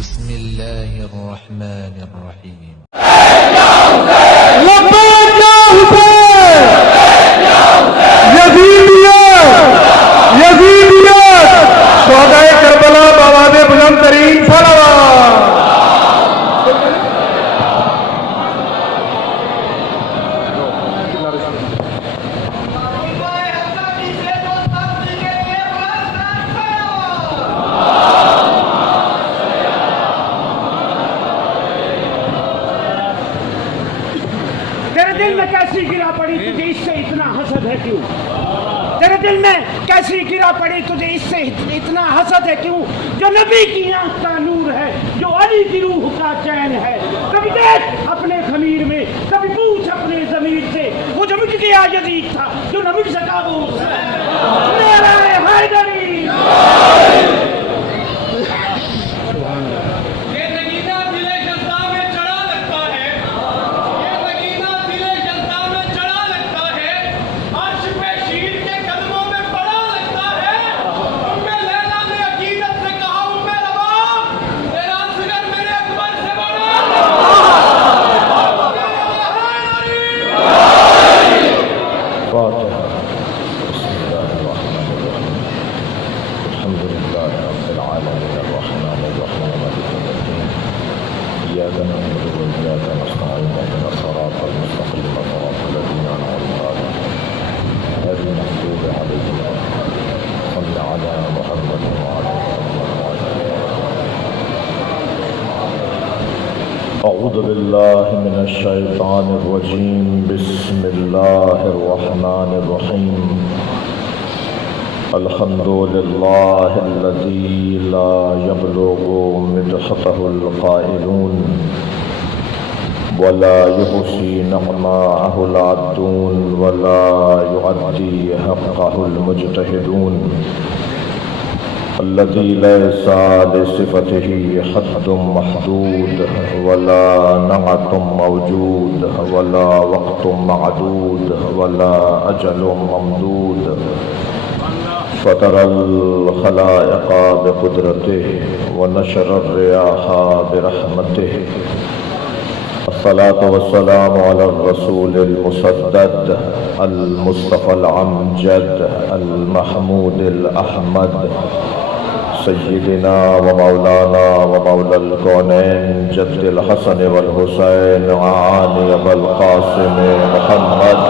بسم الله الرحمن الرحيم. لبیک یا حسین، یزیدیت شہدائے کربلا بآواز بلند ترین صلوات. تیرے دل میں کیسی گرا پڑی تجھے اس سے اتنا حسد ہے کیوں؟ تیرے دل میں کیسی گرا پڑی تجھے اس سے اتنا حسد ہے کیوں؟ جو نبی کی آنکھ کا نور ہے، جو علی کی روح کا چین ہے. کبھی دیکھ اپنے ضمیر میں، کبھی پوچھ اپنے ضمیر سے، وہ جو مٹ گیا یزید تھا، جو نہ مٹ سکا وہ میرا حیدری. أعوذ بالله من الشيطان الرجيم. بسم الله الرحمن الرحيم. الحمد لله الذي لا يبلغ مدحته القائلون ولا يحصي نعماءه العادون ولا يؤدي حقه المجتهدون. الذي ليس لصفته حد محدود ولا نعت موجود ولا وقت معدود ولا أجل ممدود. فطر الخلائق بقدرته ونشر الرياح برحمته. الصلاة والسلام على الرسول المسدد المصطفى الأمجد المحمود الأحمد سيدنا ومولانا ومولى الكونين جد الحسن والحسين وعاني أبا القاسم محمد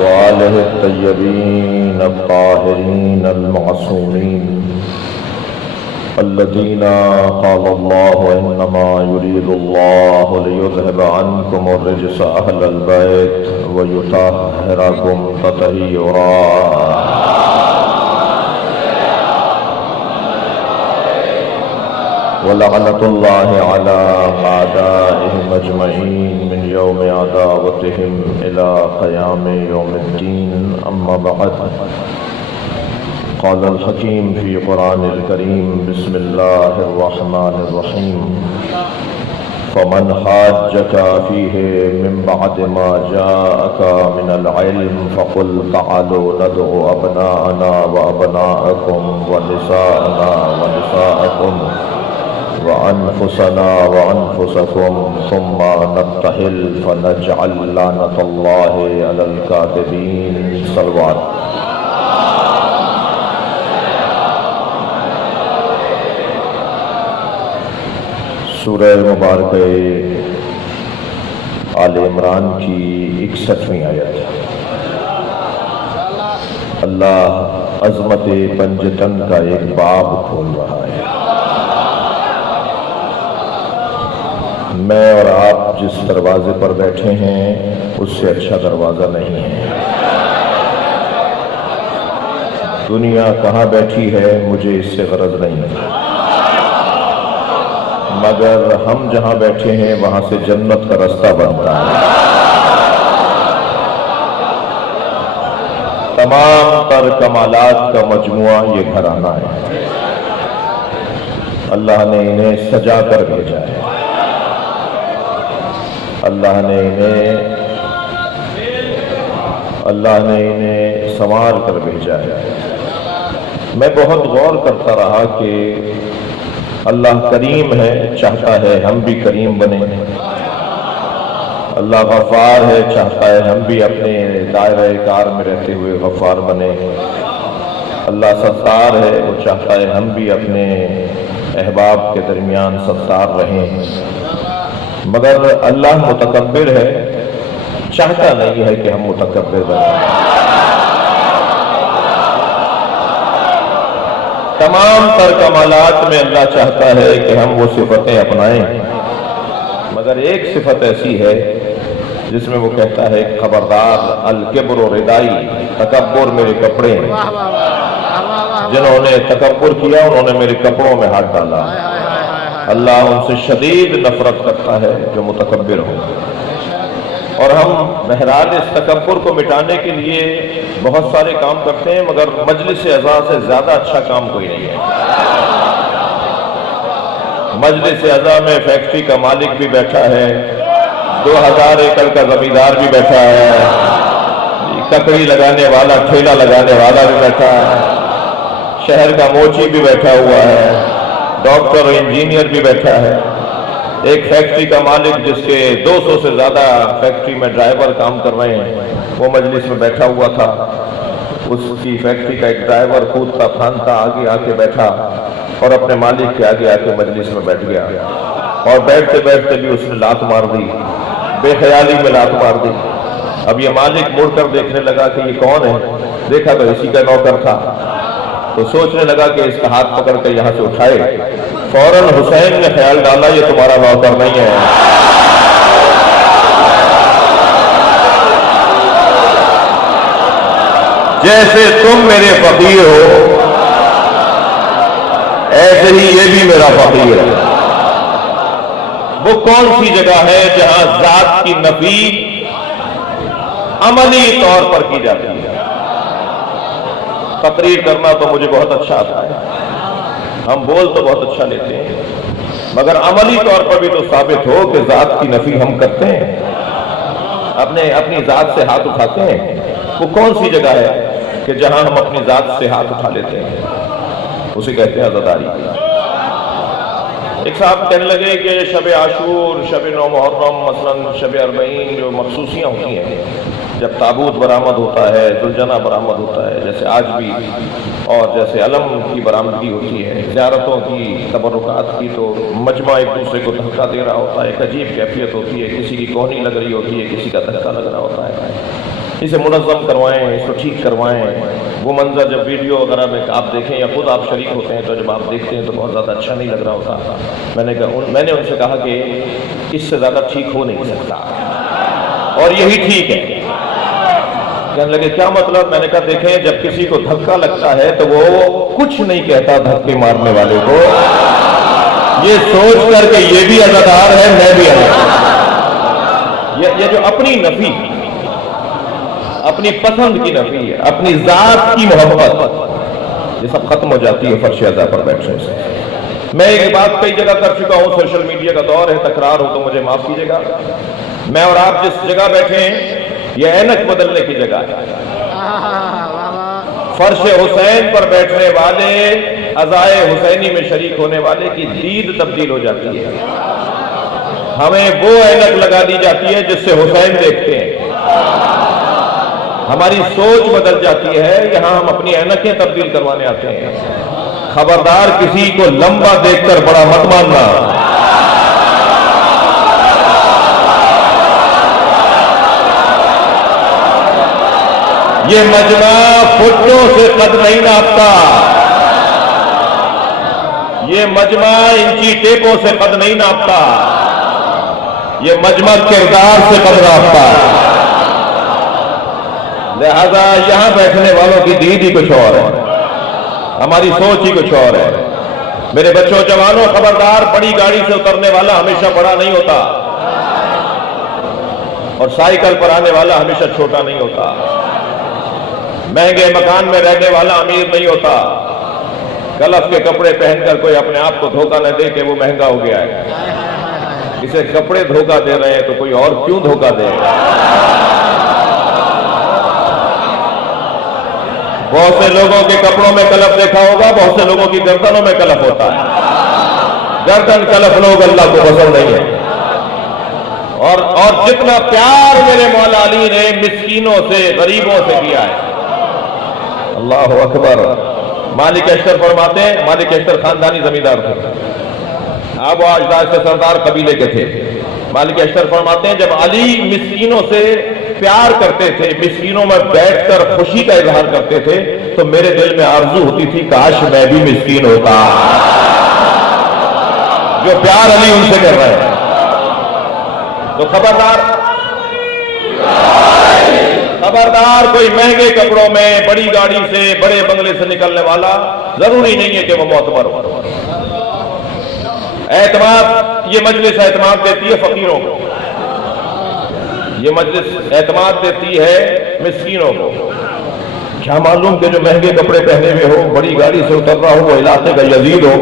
وآله الطيبين الطاهرين المعصومين الذين قال الله إنما يريد الله ليذهب عنكم الرجس أهل البيت ويطهركم تطهيرا. ولعنة الله على أعدائهم أجمعين من يوم عداوتهم إلى قيام يوم الدين. أما بعد، قال الحكيم في قرآن الكريم. بسم الله الرحمن الرحيم. فمن حاجك فيه من بعد ما جاءك من العلم فقل تعالوا ندعو أبناءنا وأبناءكم ونساءنا ونساءكم وأنفسنا وأنفسكم ثم نبتهل فنجعل لعنة الله على الكاذبين. صلوات. سورہ مبارک آل عمران کی 61ویں آیت. اللہ عظمت پنجتن کا ایک باب کھول رہا ہے. میں اور آپ جس دروازے پر بیٹھے ہیں اس سے اچھا دروازہ نہیں ہے. دنیا کہاں بیٹھی ہے مجھے اس سے غرض نہیں ہے، مگر ہم جہاں بیٹھے ہیں وہاں سے جنت کا رستہ بنتا ہے. تمام تر کمالات کا مجموعہ یہ گھرانہ ہے. اللہ نے انہیں سجا کر بھیجا ہے. اللہ نے انہیں سنوار کر بھیجا ہے. میں بہت غور کرتا رہا کہ اللہ کریم ہے، چاہتا ہے ہم بھی کریم بنیں۔ اللہ غفار ہے، چاہتا ہے ہم بھی اپنے دائرہ کار میں رہتے ہوئے غفار بنیں۔ اللہ ستار ہے، وہ چاہتا ہے ہم بھی اپنے احباب کے درمیان ستار رہیں۔ مگر اللہ متکبر ہے، چاہتا نہیں ہے کہ ہم متکبر بنیں۔ تمام تر کمالات میں اللہ چاہتا ہے کہ ہم وہ صفتیں اپنائیں، مگر ایک صفت ایسی ہے جس میں وہ کہتا ہے خبردار، الکبر و ردائی، تکبر میرے کپڑے ہیں۔ جنہوں نے تکبر کیا انہوں نے میرے کپڑوں میں ہاتھ ڈالا۔ اللہ ان سے شدید نفرت کرتا ہے جو متکبر ہو۔ اور ہم بہرحال اس تکبر کو مٹانے کے لیے بہت سارے کام کرتے ہیں، مگر مجلس اعزاز سے زیادہ اچھا کام کوئی نہیں ہے۔ مجلس اعزاز میں فیکٹری کا مالک بھی بیٹھا ہے، 2000 ایکڑ کا زمیندار بھی بیٹھا ہے، ککڑی لگانے والا، ٹھیلا لگانے والا بھی بیٹھا ہے، شہر کا موچی بھی بیٹھا ہوا ہے، ڈاکٹر اور انجینئر بھی بیٹھا ہے۔ ایک فیکٹری کا مالک جس کے 200 سے زیادہ فیکٹری میں ڈرائیور کام کر رہے ہیں، وہ مجلس میں بیٹھا ہوا تھا۔ اس کی فیکٹری کا ایک ڈرائیور کودتا پھاندتا آگے آ کے بیٹھا اور اپنے مالک کے آگے آ کے مجلس میں بیٹھ گیا، اور بیٹھتے بیٹھتے بھی اس نے لات مار دی، بے خیالی میں لات مار دی۔ اب یہ مالک مڑ کر دیکھنے لگا کہ یہ کون ہے، دیکھا تو اسی کا نوکر تھا، تو سوچنے لگا کہ اس کا ہاتھ پکڑ کے یہاں سے اٹھائے۔ فوراً حسین نے خیال ڈالا یہ تمہارا نوکر نہیں ہے، جیسے تم میرے فقیر ہو ایسے ہی یہ بھی میرا فقیر ہے۔ وہ کون سی جگہ ہے جہاں ذات کی نفی عملی طور پر کی جاتی ہے؟ تقریر کرنا تو مجھے بہت اچھا آتا ہے، ہم بول تو بہت اچھا لیتے ہیں، مگر عملی طور پر بھی تو ثابت ہو کہ ذات کی نفی ہم کرتے ہیں، اپنی ذات سے ہاتھ اٹھاتے ہیں۔ وہ کون سی جگہ ہے کہ جہاں ہم اپنی ذات سے ہاتھ اٹھا لیتے ہیں؟ اسے کہتے ہیں عزاداری۔ ایک صاحب کہنے لگے کہ شب عاشور، شب نو محرم، مثلا شب اربعین جو مخصوصیاں ہوتی ہیں، جب تابوت برآمد ہوتا ہے، ذوالجنہ برآمد ہوتا ہے، جیسے آج بھی، اور جیسے علم کی برآمدگی ہوتی ہے، زیارتوں کی، تبرکات کی، تو مجمع ایک دوسرے کو دھکا دے رہا ہوتا ہے، ایک عجیب کیفیت ہوتی ہے، کسی کی کوہنی لگ رہی ہوتی ہے، کسی کا دھکا لگ رہا ہوتا ہے۔ اسے منظم کروائیں، اس کو ٹھیک کروائیں۔ وہ منظر جب ویڈیو وغیرہ میں آپ دیکھیں یا خود آپ شریک ہوتے ہیں تو جب آپ دیکھتے ہیں تو بہت زیادہ اچھا نہیں لگ رہا ہوتا۔ میں نے ان سے کہا کہ اس سے زیادہ ٹھیک ہو نہیں سکتا، اور یہی ٹھیک ہے۔ کہنے لگے کیا مطلب؟ میں نے کہا دیکھیں، جب کسی کو دھکا لگتا ہے تو وہ کچھ نہیں کہتا دھکے مارنے والے کو، یہ سوچ کر کہ یہ بھی عزادار ہے، میں بھی عزادار۔ یہ جو اپنی نفی، اپنی پسند کی نفی ہے، اپنی ذات کی محبت، یہ سب ختم ہو جاتی ہے فرش عزا پر بیٹھنے سے۔ میں ایک بات کئی جگہ کر چکا ہوں، سوشل میڈیا کا دور ہے، تکرار ہو تو مجھے معاف کیجیے گا۔ میں اور آپ جس جگہ بیٹھے ہیں یہ اینک بدلنے کی جگہ ہے۔ فرش حسین پر بیٹھنے والے، عزائے حسینی میں شریک ہونے والے کی دید تبدیل ہو جاتی ہے، ہمیں وہ اینک لگا دی جاتی ہے جس سے حسین دیکھتے ہیں، ہماری سوچ بدل جاتی ہے، یہاں ہم اپنی اینکیں تبدیل کروانے آتے ہیں۔ خبردار کسی کو لمبا دیکھ کر بڑا مت ماننا۔ یہ مجمع فٹوں سے قد نہیں ناپتا، یہ مجمع انچی ٹیپوں سے قد نہیں ناپتا، یہ مجمع کردار سے قد ناپتا ہے۔ لہذا یہاں بیٹھنے والوں کی دید ہی کچھ اور ہے، ہماری سوچ ہی کچھ اور ہے۔ میرے بچوں جوانوں، خبردار، بڑی گاڑی سے اترنے والا ہمیشہ بڑا نہیں ہوتا، اور سائیکل پر آنے والا ہمیشہ چھوٹا نہیں ہوتا، مہنگے مکان میں رہنے والا امیر نہیں ہوتا، کلف کے کپڑے پہن کر کوئی اپنے آپ کو دھوکہ نہ دے کہ وہ مہنگا ہو گیا ہے۔ اسے کپڑے دھوکہ دے رہے ہیں تو کوئی اور کیوں دھوکہ دے؟ بہت سے لوگوں کے کپڑوں میں کلف دیکھا ہوگا، بہت سے لوگوں کی گردنوں میں کلف ہوتا ہے. گردن کلف لوگ اللہ کو پسند نہیں ہے. اور جتنا پیار میرے مولا علی نے مسکینوں سے، غریبوں سے کیا ہے، اللہ اکبر. مالک اشتر فرماتے ہیں، مالک اشتر خاندانی زمیندار تھے، آب و اجداد سے سردار قبیلے کے تھے. مالک اشتر فرماتے ہیں جب علی مسکینوں سے پیار کرتے تھے، مسکینوں میں بیٹھ کر خوشی کا اظہار کرتے تھے، تو میرے دل میں آرزو ہوتی تھی کاش میں بھی مسکین ہوتا. جو پیار علی ان سے کر رہے ہیں. تو خبردار کوئی مہنگے کپڑوں میں، بڑی گاڑی سے، بڑے بنگلے سے نکلنے والا ضروری نہیں ہے کہ وہ معتبر ہو. اعتماد، یہ مجلس اعتماد دیتی ہے فقیروں کو، یہ مجلس اعتماد دیتی ہے مسکینوں کو. کیا معلوم کہ جو مہنگے کپڑے پہنے ہوئے ہو، بڑی گاڑی سے اتر رہا ہو، وہ علاقے کا یزید ہو،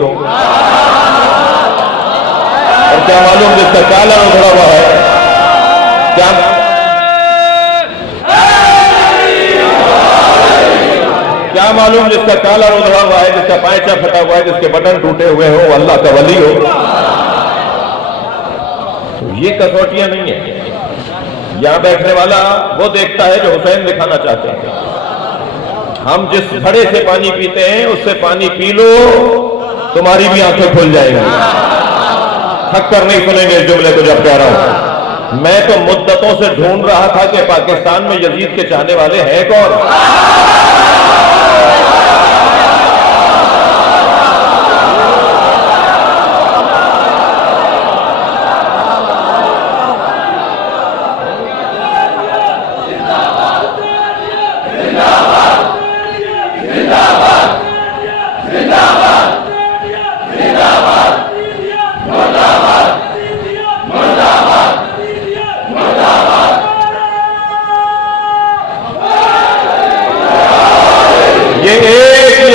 اور کیا معلوم جس کا کالر ادھڑا ہوا ہے، کیا معلوم جس کا کالر ادھڑا ہوا ہے، جس کا پائچہ پھٹا ہوا ہے، جس کے بٹن ٹوٹے ہوئے ہو، اللہ کا ولی ہو. تو یہ کسوٹیاں نہیں ہیں. یہاں بیٹھنے والا وہ دیکھتا ہے جو حسین دکھانا چاہتے ہیں. ہم جس گھڑے سے پانی پیتے ہیں اس سے پانی پی لو، تمہاری بھی آنکھیں کھل جائیں گی. تھک کر نہیں سنیں گے اس جملے کو جب کہہ رہا ہوں. میں تو مدتوں سے ڈھونڈ رہا تھا کہ پاکستان میں یزید کے چاہنے والے ہیں کون.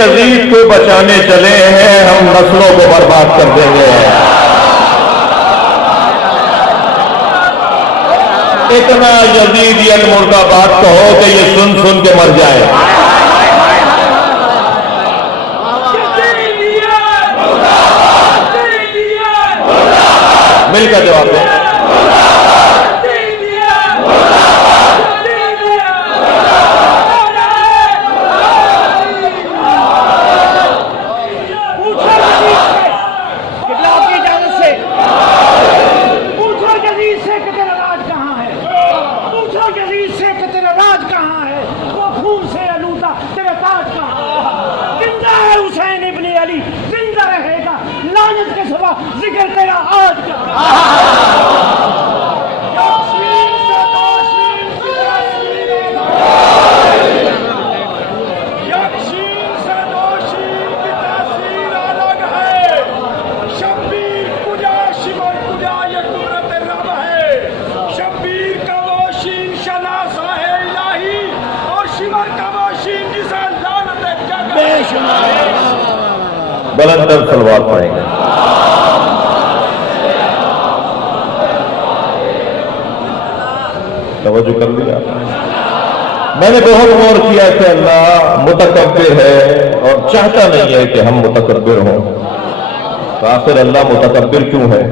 یزید کو بچانے چلے ہیں، ہم نسلوں کو برباد کر دیں گے. اتنا یزیدیت مرد آباد کہو کہ یہ سن سن کے مر جائے. مل کر جواب دیں. ذکر تیرا آج کا بلندر سلوات پڑھیں گے. توجہ کر لیا. میں نے بہت غور کیا کہ اللہ متکبر ہے اور چاہتا نہیں ہے کہ ہم متکبر ہوں. تو آخر اللہ متکبر کیوں ہے؟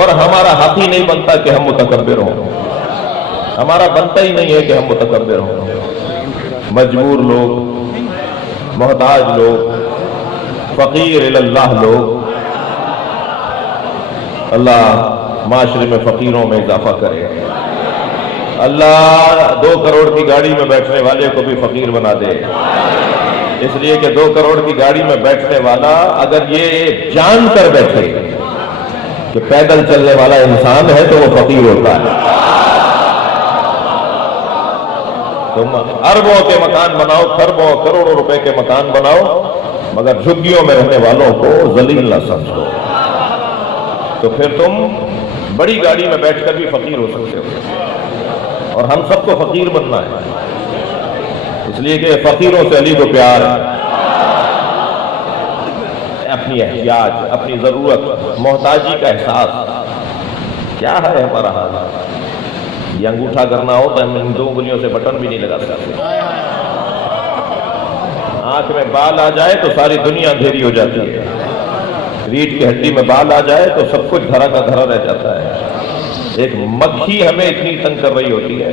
اور ہمارا حق ہی نہیں بنتا کہ ہم متکبر ہوں. ہمارا بنتا ہی نہیں ہے کہ ہم متکبر ہوں. مجبور لوگ، محتاج لوگ، فقیر اللہ لوگ. اللہ معاشرے میں فقیروں میں اضافہ کرے. اللہ 2 کروڑ کی گاڑی میں بیٹھنے والے کو بھی فقیر بنا دے. اس لیے کہ 2 کروڑ کی گاڑی میں بیٹھنے والا اگر یہ جان کر بیٹھے کہ پیدل چلنے والا انسان ہے تو وہ فقیر ہوتا ہے. تم اربوں کے مکان بناؤ، خربوں کروڑوں روپے کے مکان بناؤ، مگر جھگیوں میں رہنے والوں کو ذلیل نہ سمجھو، تو پھر تم بڑی گاڑی میں بیٹھ کر بھی فقیر ہو سکتے ہو. اور ہم سب کو فقیر بننا ہے، اس لیے کہ فقیروں سے علی کو پیار، اپنی احتیاج، اپنی ضرورت، محتاجی کا احساس. کیا ہے ہمارا حال؟ یہ انگوٹھا کرنا ہو تو ہم ان 2 انگلیوں سے بٹن بھی نہیں لگا سکتے. آنکھ میں بال آ جائے تو ساری دنیا اندھیری ہو جاتی ہے، ریڑھ کی ہڈی میں بال آ جائے تو سب کچھ دھرا کا دھرا رہ جاتا ہے۔ ایک مکھی ہمیں اتنی تنگ کر رہی ہوتی ہے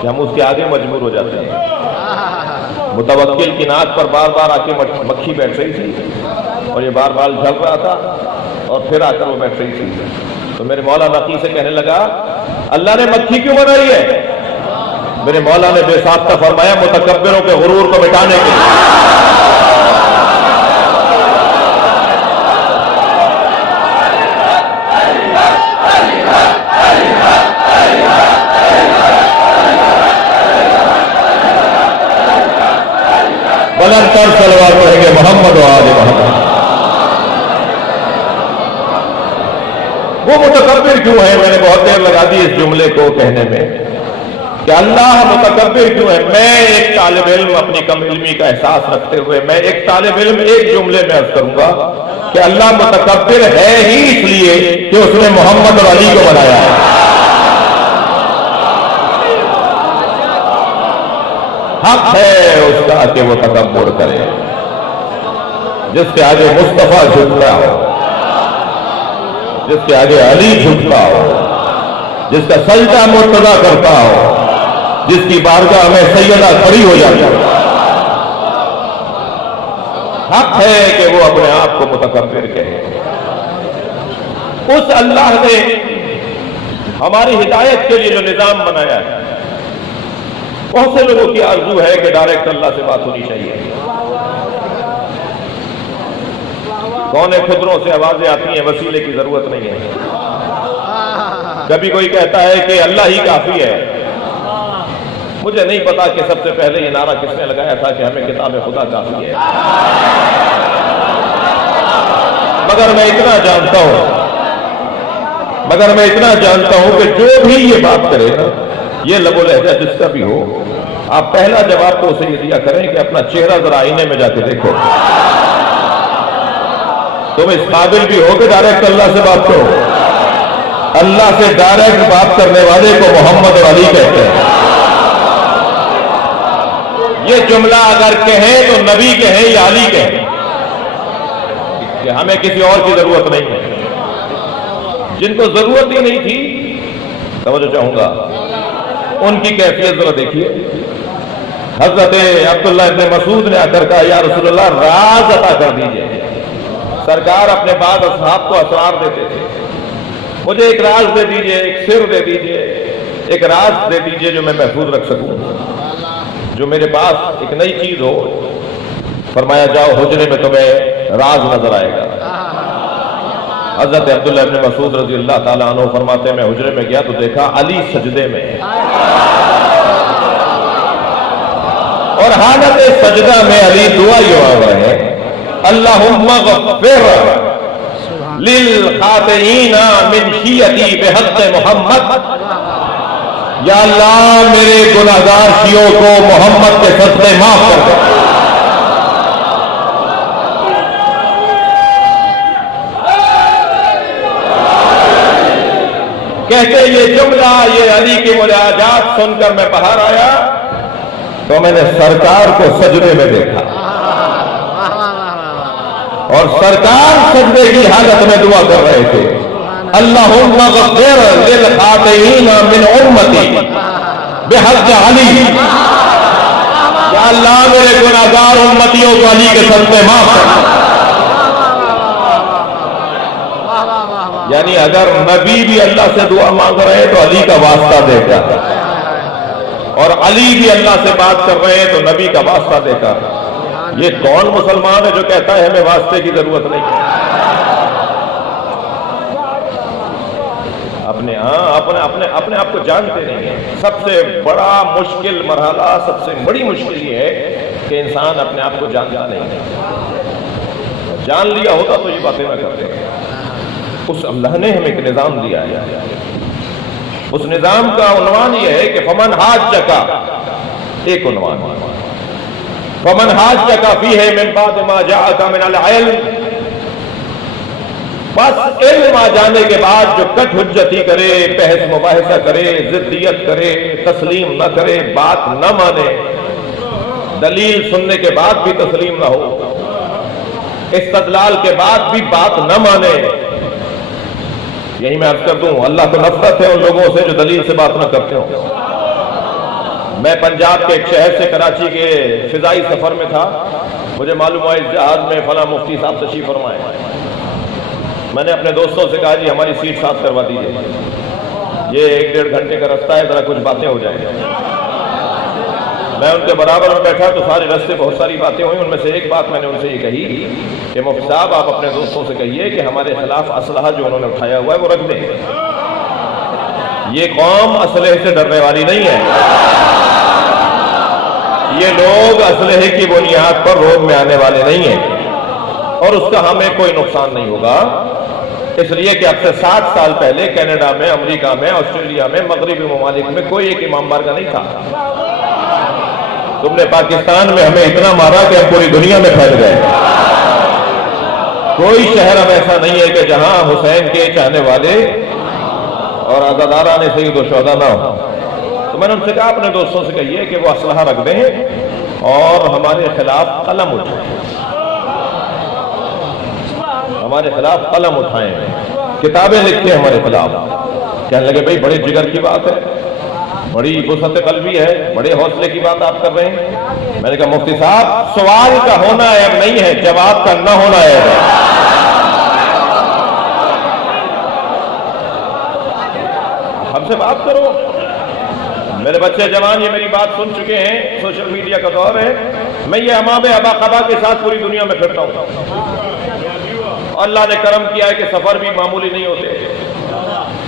کہ ہم اس کے آگے مجبور ہو جاتے ہیں۔ متوکل کی ناک پر بار بار آ کے مکھی بیٹھ رہی تھی اور یہ بار بار جھل رہا تھا اور پھر آ کر وہ بیٹھ رہی تھی، تو میرے مولا نقی سے کہنے لگا اللہ نے مکھی کیوں بنائی ہے؟ میرے مولا نے بے ساختہ فرمایا متکبروں کے غرور کو مٹانے کے لیے۔ بلند تر صلوات پڑھیں گے محمد و آل محمد۔ وہ متکبر کیوں ہے؟ میں نے بہت دیر لگا دی اس جملے کو کہنے میں کہ اللہ متکبر کیوں ہے۔ میں ایک طالب علم اپنی کم علمی کا احساس رکھتے ہوئے میں ایک طالب علم ایک جملے میں عرض کروں گا کہ اللہ متکبر ہے ہی اس لیے کہ اس نے محمد اور علی کو بنایا ہے۔ حق ہے اس کا کہ وہ تکبر کرے، جس کے آگے مصطفیٰ جھکتا ہو، جس کے آگے علی جھکتا ہو، جس کا سجدہ مرتضی کرتا ہو، جس کی بارگاہ میں سیدہ کھڑی ہو جاتی ہے، حق ہے کہ وہ اپنے آپ کو متکبر کہے۔ اس اللہ نے ہماری ہدایت کے لیے جو نظام بنایا ہے، بہت سے لوگوں کی آرزو ہے کہ ڈائریکٹ اللہ سے بات ہونی چاہیے، کونے خدروں سے آوازیں آتی ہیں، وسیلے کی ضرورت نہیں ہے۔ کبھی کوئی کہتا ہے کہ اللہ ہی کافی ہے۔ مجھے نہیں پتا کہ سب سے پہلے یہ نعرہ کس نے لگایا تھا کہ ہمیں کتاب خدا کافی ہے، مگر میں اتنا جانتا ہوں کہ جو بھی یہ بات کرے نا، یہ لب و لہجہ جس کا بھی ہو، آپ پہلا جواب تو اسے یہ دیا کریں کہ اپنا چہرہ ذرا آئینے میں جا کے دیکھو، تم اس قابل بھی ہو کہ ڈائریکٹ اللہ سے بات کرو۔ اللہ سے ڈائریکٹ بات کرنے والے کو محمد اور علی کہتے ہیں۔ یہ جملہ اگر کہیں تو نبی کہیں یا علی کہیں، کہ ہمیں کسی اور کی ضرورت نہیں ہے۔ جن کو ضرورت ہی نہیں تھی، توجہ چاہوں گا، ان کی کیفیت ذرا دیکھیے۔ حضرت عبداللہ ابن مسعود نے آ کر کہا یا رسول اللہ راز عطا کر دیجئے۔ سرکار اپنے بعد اصحاب کو اسرار دیتے تھے، مجھے ایک راز دے دیجئے، ایک سر دے دیجئے، ایک راز دے دیجئے جو میں محفوظ رکھ سکوں، جو میرے پاس ایک نئی چیز ہو۔ فرمایا جاؤ حجرے میں تمہیں راز نظر آئے گا۔ حضرت عبداللہ ابن مسعود رضی اللہ تعالیٰ عنہ فرماتے ہیں میں حجرے میں گیا تو دیکھا علی سجدے میں، اور حالت سجدہ میں علی دعا یہ مانگ رہے ہیں اللہم اغفر للخاطئین من شیعتی بحق محمد، یا اللہ میرے گناہگار شیعوں کو محمد کے صدقے معاف کر دے۔ کہتے یہ جملہ، یہ علی کی مناجات سن کر میں باہر آیا تو میں نے سرکار کو سجدے میں دیکھا، اور سرکار سجدے کی حالت میں دعا کر رہے تھے اللہم اغفر للخاطئین من امتی بحق علی، یا اللہ میرے گناہگار امتیوں کو علی کے صدقے معاف کر۔ یعنی اگر نبی بھی اللہ سے دعا مانگ رہے ہیں تو علی کا واسطہ دیتا ہے، اور علی بھی اللہ سے بات کر رہے ہیں تو نبی کا واسطہ دیتا ہے۔ یہ کون مسلمان ہے جو کہتا ہے ہمیں واسطے کی ضرورت نہیں؟ اپنے آپ کو جانتے نہیں ہیں۔ سب سے بڑا مشکل مرحلہ، سب سے بڑی مشکل یہ ہے کہ انسان اپنے آپ کو جانتا نہیں ہے۔ جان لیا ہوتا تو یہ باتیں نہ کرتے۔ اس اللہ نے ہمیں ایک نظام دیا ہے، اس نظام کا عنوان یہ ہے کہ فمن حاجک، ایک عنوان فمن حاجک فیہ من بعد ما جاءک من العلم، بس علم آ جانے کے بعد جو کٹ حجتی کرے، بحث مباحثہ کرے، ضدیت کرے، تسلیم نہ کرے، بات نہ مانے، دلیل سننے کے بعد بھی تسلیم نہ ہو، استدلال کے بعد بھی بات نہ مانے. یہی میں عرض کر دوں، اللہ کو نفرت ہے ان لوگوں سے جو دلیل سے بات نہ کرتے ہوں. میں پنجاب کے ایک شہر سے کراچی کے فضائی سفر میں تھا. مجھے معلوم ہوا اس جہاز میں فلاں مفتی صاحب تشریف فرمائے. میں نے اپنے دوستوں سے کہا جی ہماری سیٹ صاف کروا دیجیے، یہ 1-1.5 گھنٹے کا رستہ ہے، ذرا کچھ باتیں ہو جائیں. میں ان کے برابر میں بیٹھا تو سارے راستے بہت ساری باتیں ہوئی. ان میں سے ایک بات میں نے ان سے یہ کہی کہ مفتی صاحب آپ اپنے دوستوں سے کہیے کہ ہمارے خلاف اسلحہ جو انہوں نے اٹھایا ہوا ہے وہ رکھ دیں. یہ قوم اسلحے سے ڈرنے والی نہیں ہے. یہ لوگ اسلحے کی بنیاد پر روڈ میں آنے والے نہیں ہیں، اور اس کا ہمیں کوئی نقصان نہیں ہوگا. اس لیے کہ اب سے 60 سال پہلے کینیڈا میں، امریکہ میں، آسٹریلیا میں، مغربی ممالک میں کوئی ایک امام بارگاہ نہیں تھا. تم نے پاکستان میں ہمیں اتنا مارا کہ ہم پوری دنیا میں پھیل گئے. کوئی شہر اب ایسا نہیں ہے کہ جہاں حسین کے چاہنے والے اور عزاداران سید و شہداء نہ ہو. تو میں نے ان سے کہا اپنے دوستوں سے کہیے کہ وہ اسلحہ رکھ دیں اور ہمارے خلاف قلم اٹھائیں، ہمارے خلاف قلم اٹھائیں، کتابیں لکھیں ہمارے خلاف. کہنے لگے بھائی بڑے جگر کی بات ہے، بڑی وسعت قلبی ہے، بڑے حوصلے کی بات آپ کر رہے ہیں. میں نے کہا مفتی صاحب سوال کا ہونا عیب نہیں ہے، جواب کا نہ ہونا عیب ہے. ہم سے بات کرو. میرے بچے جوان یہ میری بات سن چکے ہیں، سوشل میڈیا کا دور ہے. میں یہ امام ابا قبا کے ساتھ پوری دنیا میں پھرتا ہوں. اللہ نے کرم کیا ہے کہ سفر بھی معمولی نہیں ہوتے.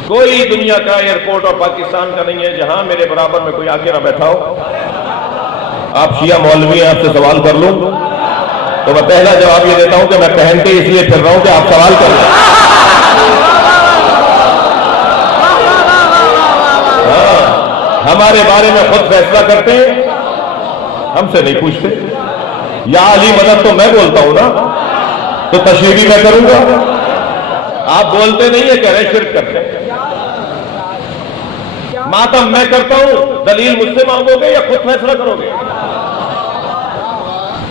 کوئی دنیا کا ایئرپورٹ اور پاکستان کا نہیں ہے جہاں میرے برابر میں کوئی آ کے نہ بیٹھا ہو. آپ شیعہ مولوی ہیں، آپ سے سوال کر لوں تو میں پہلا جواب یہ دیتا ہوں کہ میں پہن کے اس لیے پھر رہا ہوں کہ آپ سوال کر لیں. ہمارے بارے میں خود فیصلہ کرتے ہیں، ہم سے نہیں پوچھتے. یا علی مدد تو میں بولتا ہوں نا، تو تشریح بھی میں کروں گا. آپ بولتے نہیں ہے، کہہ رہے شرک کرتے ہیں. ماتم میں کرتا ہوں، دلیل مجھ سے مانگو گے یا خود فیصلہ کرو گے؟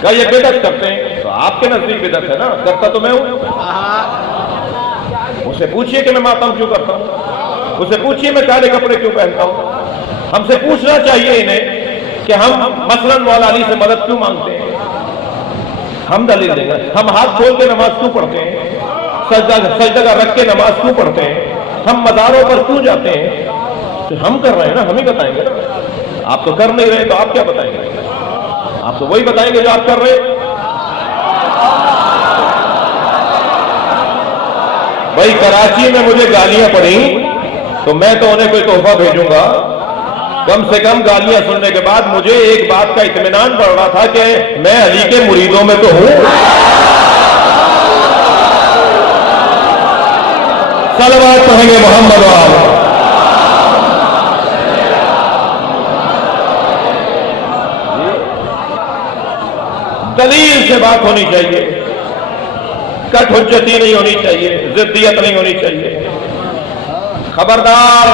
کیا یہ بدعت کرتے ہیں؟ تو آپ کے نزدیک بدعت ہے نا، کرتا تو میں ہوں. مجھ سے پوچھئے کہ میں ماتم کیوں کرتا ہوں، مجھ سے پوچھئے میں کالے کپڑے کیوں پہنتا ہوں. ہم سے پوچھنا چاہیے انہیں کہ ہم مثلا مولا علی سے مدد کیوں مانگتے ہیں. ہم دلیل دیں گے. ہم ہاتھ کھول کے نماز کیوں پڑھتے ہیں، سجدہ رکھ کے نماز کیوں پڑھتے ہیں، ہم مزاروں پر کیوں جاتے ہیں؟ تو ہم کر رہے ہیں نا، ہم ہی بتائیں گے نا. آپ تو کر نہیں رہے تو آپ کیا بتائیں گے؟ آپ تو وہی بتائیں گے جو آپ کر رہے ہیں. بھائی کراچی میں مجھے گالیاں پڑیں تو میں تو انہیں کوئی تحفہ بھیجوں گا. کم سے کم گالیاں سننے کے بعد مجھے ایک بات کا اطمینان پڑ رہا تھا کہ میں علی کے مریدوں میں تو ہوں. صلوات پڑھیں گے محمد وآلہ. دلیل سے بات ہونی چاہیے، کٹ حجتی نہیں ہونی چاہیے، ضدیت نہیں ہونی چاہیے. خبردار،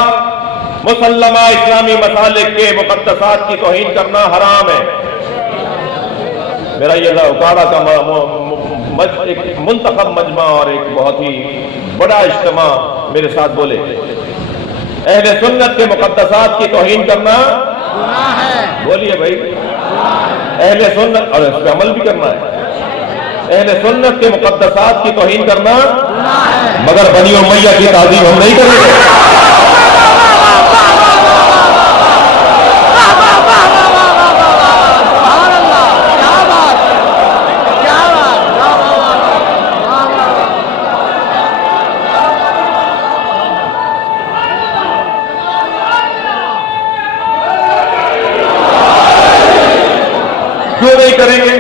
مسلمہ اسلامی مسالک کے مقدسات کی توہین کرنا حرام ہے. میرا یہ اکاڑا کا ایک منتخب مجمع اور ایک بہت ہی بڑا اجتماع میرے ساتھ بولے، اہل سنت کے مقدسات کی توہین کرنا گناہ ہے. بولیے بھائی، اہل سنت، اور اس پہ عمل بھی کرنا ہے. اہل سنت کے مقدسات کی توہین کرنا گناہ ہے، مگر بنی امیہ کی تعظیم ہم نہیں کریں گے. کیوں نہیں کریں گے؟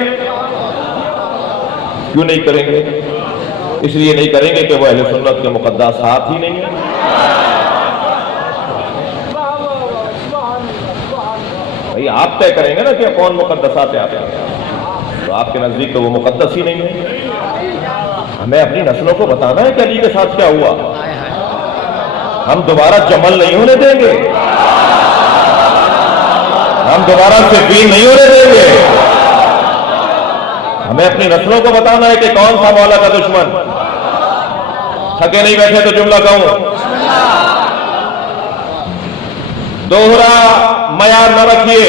کیوں نہیں کریں گے؟ اس لیے نہیں کریں گے کہ وہ اہل سنت کے مقدسات ہی نہیں ہیں. بھائی آپ طے کریں گے نا کہ کون مقدسات آتے ہیں، تو آپ کے نزدیک تو وہ مقدس ہی نہیں ہے. ہمیں اپنی نسلوں کو بتانا ہے کہ علی کے ساتھ کیا ہوا. ہم دوبارہ جمل نہیں ہونے دیں گے، ہم دوبارہ صفین نہیں ہونے دیں گے. ہمیں اپنی نسلوں کو بتانا ہے کہ کون تھا مولا کا دشمن. تھکے نہیں بیٹھے تو جملہ کہوں. دوہرا معیار نہ رکھیے,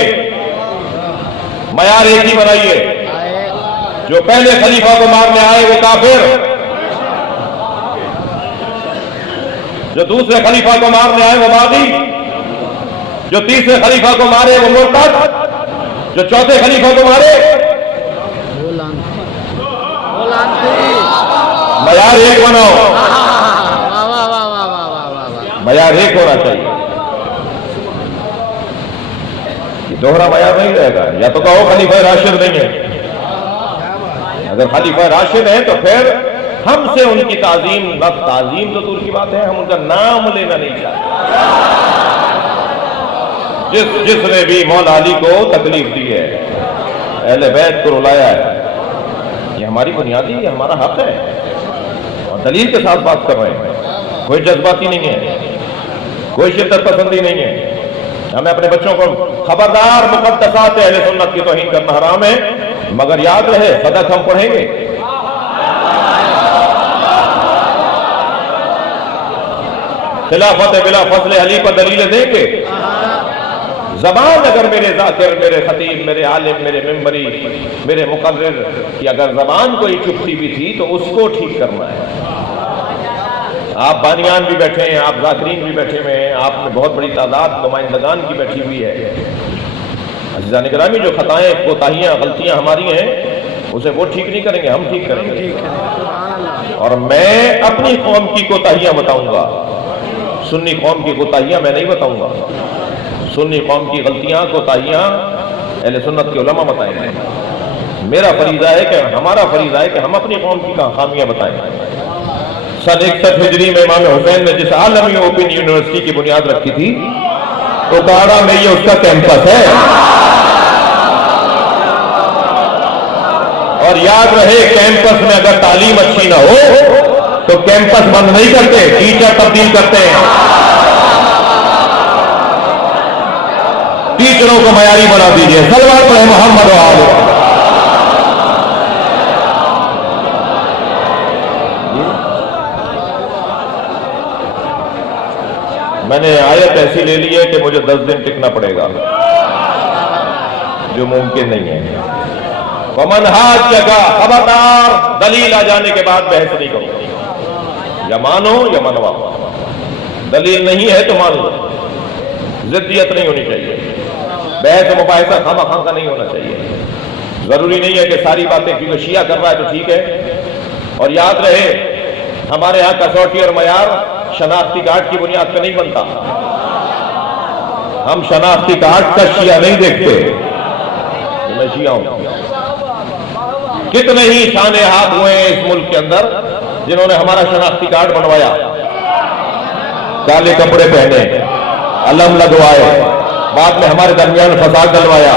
معیار ایک ہی بنائیے. جو پہلے خلیفہ کو مارنے آئے وہ کافر, جو دوسرے خلیفہ کو مارنے آئے وہ باغی, جو تیسرے خلیفہ کو مارے وہ مرتد, جو چوتھے خلیفہ کو مارے. معیار ایک بناؤ, معیار ایک ہونا چاہیے. یہ دوہرا معیار نہیں رہے گا. یا تو کہو خلیفہ راشد نہیں ہے, اگر خلیفہ راشد ہے تو پھر ہم سے ان کی تعظیم, وقت تعظیم تو دور کی بات ہے, ہم ان کا نام لینا نہیں چاہتے. جس نے بھی مولا علی کو تکلیف دی ہے, اہل بیت کو رلایا ہے, یہ ہماری بنیادی, یہ ہمارا حق ہے, اور دلیل کے ساتھ بات کر رہے ہیں. کوئی جذباتی نہیں ہے, کوئی شدت پسندی نہیں ہے. ہمیں اپنے بچوں کو خبردار, مقدسات اہل سنت کی توہین کرنا حرام ہے, مگر یاد رہے صدق ہم پڑھیں گے. خلافت بلا فضل علی پر دلیلیں دیں گے. زبان اگر میرے ذاکر, میرے خطیب, میرے عالم, میرے ممبری, میرے مقرر کی اگر زبان کوئی چپتی بھی تھی تو اس کو ٹھیک کرنا ہے. آپ بانیان بھی بیٹھے ہیں, آپ ذاکرین بھی بیٹھے ہوئے ہیں, آپ میں بہت بڑی تعداد نمائندگان کی بیٹھی ہوئی ہے. عزیزان گرامی, جو خطائیں, کوتاہیاں, غلطیاں ہماری ہیں اسے وہ ٹھیک نہیں کریں گے, ہم ٹھیک کریں گے. اور میں اپنی قوم کی کوتاہیاں بتاؤں گا, سنی قوم کی کوتاہیاں میں نہیں بتاؤں گا. سنی قوم کی غلطیاں, کوتاہیاں اہل سنت کے علماء بتائیں گے. میرا فریضہ ہے کہ, ہمارا فریضہ ہے کہ ہم اپنی قوم کی خامیاں بتائیں. سن 61 ہجری میں امام حسین نے جس عالمی اوپن یونیورسٹی کی بنیاد رکھی تھی, اوکاڑا میں یہ اس کا کیمپس ہے. اور یاد رہے, کیمپس میں اگر تعلیم اچھی نہ ہو تو کیمپس بند نہیں کرتے, ٹیچر تبدیل کرتے ہیں. ٹیچروں کو معیاری بنا دیجئے. صلوات پڑھیں محمد و آلہ. میں نے آیت ایسی لے لی ہے کہ مجھے 10 دن ٹکنا پڑے گا, جو ممکن نہیں ہے. ومن حاجک, خبردار دلیل آ جانے کے بعد بحث نہیں کرو, یا مانو یا منواؤ. دلیل نہیں ہے تو مان لو, ضدیت نہیں ہونی چاہیے, بحث و مباحثہ خواہ خواہ کا نہیں ہونا چاہیے. ضروری نہیں ہے کہ ساری باتیں کیونکہ شیعہ کر رہا ہے تو ٹھیک ہے. اور یاد رہے, ہمارے ہاں کسوٹی اور معیار شناختی کارڈ کی بنیاد پہ نہیں بنتا. ہم شناختی کارڈ کا شیعہ نہیں دیکھتے. میں شیعہ ہوں. کتنے ہی شانے ہاتھ ہوئے ہیں اس ملک کے اندر جنہوں نے ہمارا شناختی کارڈ بنوایا, کالے کپڑے پہنے, علم لگوائے, بعد میں ہمارے درمیان فساد ڈلوایا,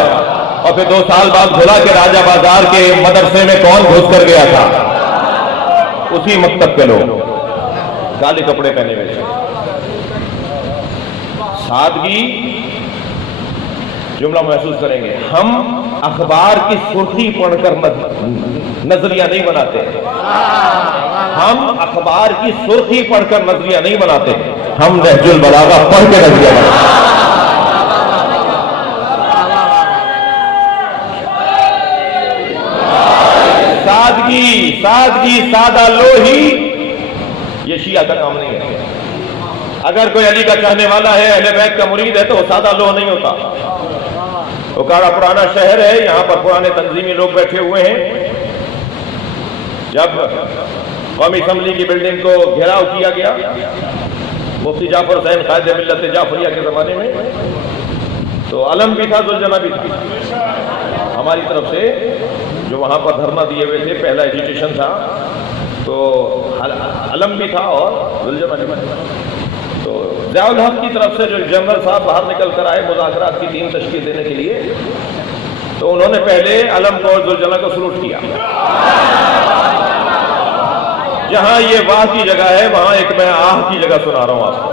اور پھر 2 سال بعد بھلا کے راجہ بازار کے مدرسے میں کون گھس کر گیا تھا, اسی مکتب کے لوگ کالے کپڑے پہنے ہوئے تھے. سادگی, جملہ محسوس کریں گے, ہم اخبار کی سرخی پڑھ کر نظریہ نہیں بناتے. ہم اخبار کی سرخی پڑھ کر نظریہ نہیں بناتے, ہم نہج البلاغہ پڑھ کے نظریہ بناتے. سادگی, سادگی, سادہ لوہی, یہ شیعہ کا کام نہیں ہے. اگر کوئی علی کا چاہنے والا ہے, اہل بیت کا مرید ہے, تو وہ سادہ لوہ نہیں ہوتا. اوکاڑا پرانا شہر ہے, یہاں پر پرانے تنظیمی لوگ بیٹھے ہوئے ہیں. جب قومی اسمبلی کی بلڈنگ کو گھیراؤ کیا گیا مفتی جعفر حسین قائد ملت جعفریہ کے زمانے میں, تو علم بھی تھا, ذوالجناح بھی تھا ہماری طرف سے, جو وہاں پر دھرنا دیے ہوئے تھے. پہلا ایجیٹیشن تھا تو علم بھی تھا اور ذوالجناح بھی تھا. تو ضیاء الحق کی طرف سے جو جنرل صاحب باہر نکل کر آئے مذاکرات کی ٹیم تشکیل دینے کے لیے, تو انہوں نے پہلے علم کو اور ذوالجناح کو سلوٹ کیا. جہاں یہ واہ کی جگہ ہے وہاں ایک میں آہ کی جگہ سنا رہا ہوں آپ کو.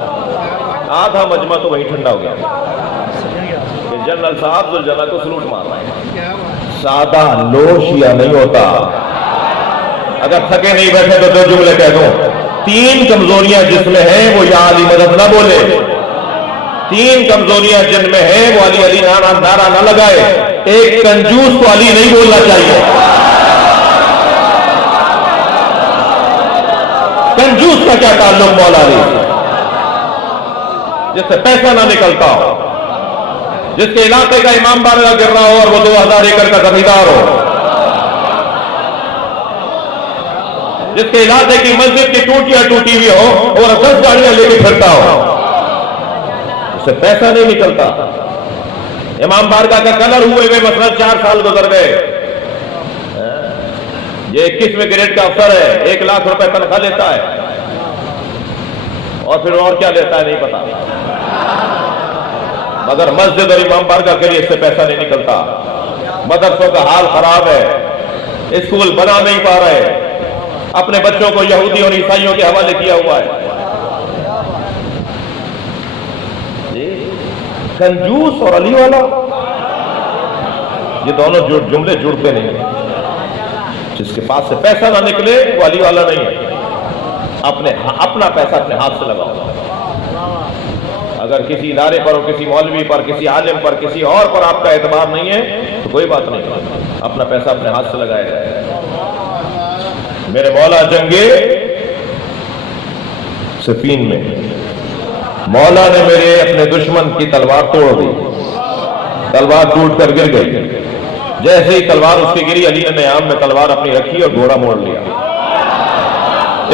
آدھا مجمع تو وہیں ٹھنڈا ہو گیا کہ جنرل صاحب ذوالجناح کو سلوٹ مار رہے ہیں. سادہ لوش یا نہیں ہوتا. اگر تھکے نہیں بیٹھے تو 2 جملے کہہ دوں. 3 کمزوریاں جس میں ہیں وہ یا علی مدد نہ بولے. 3 کمزوریاں جن میں ہیں وہ علی علی نعرہ نہ لگائے. ایک کنجوس کو علی نہیں بولنا چاہیے. کنجوس کا کیا تعلق مولا علی سے؟ جس سے پیسہ نہ نکلتا ہو، جس کے علاقے کا امام بارگاہ گر رہا ہو اور وہ 2000 ایکڑ کا زمیندار ہو، جس کے علاقے کی مسجد کی ٹوٹیاں ٹوٹی ہوئی ہو اور 10 گاڑیاں لے کے پھرتا ہو، اس سے پیسہ نہیں نکلتا. امام بارگاہ کا کلر ہوئے ہوئے مثلا 4 سال گزر گئے. یہ 21ویں گریڈ کا افسر ہے، 1 لاکھ روپے تنخواہ لیتا ہے اور پھر اور کیا لیتا ہے نہیں پتا، مگر مسجد اور امام بارگاہ کے لیے اس سے پیسہ نہیں نکلتا. مدرسوں کا حال خراب ہے، اسکول بنا نہیں پا رہے، اپنے بچوں کو یہودی اور عیسائیوں کے حوالے کیا ہوا ہے. کنجوس اور علی والا، یہ دونوں جملے جڑتے نہیں ہیں. جس کے پاس سے پیسہ نہ نکلے وہ علی والا نہیں ہے. اپنا پیسہ اپنے ہاتھ سے لگاؤ. اگر کسی ادارے پر اور کسی مولوی پر، کسی عالم پر، کسی اور پر آپ کا اعتبار نہیں ہے تو کوئی بات نہیں، اپنا پیسہ اپنے ہاتھ سے لگایا جائے. میرے مولا جنگے صفین میں مولا نے میرے اپنے دشمن کی تلوار توڑ دی. تلوار ٹوٹ کر گر گئی. جیسے ہی تلوار اس کی گری، علی نے نیام میں تلوار اپنی رکھی اور گھوڑا موڑ لیا.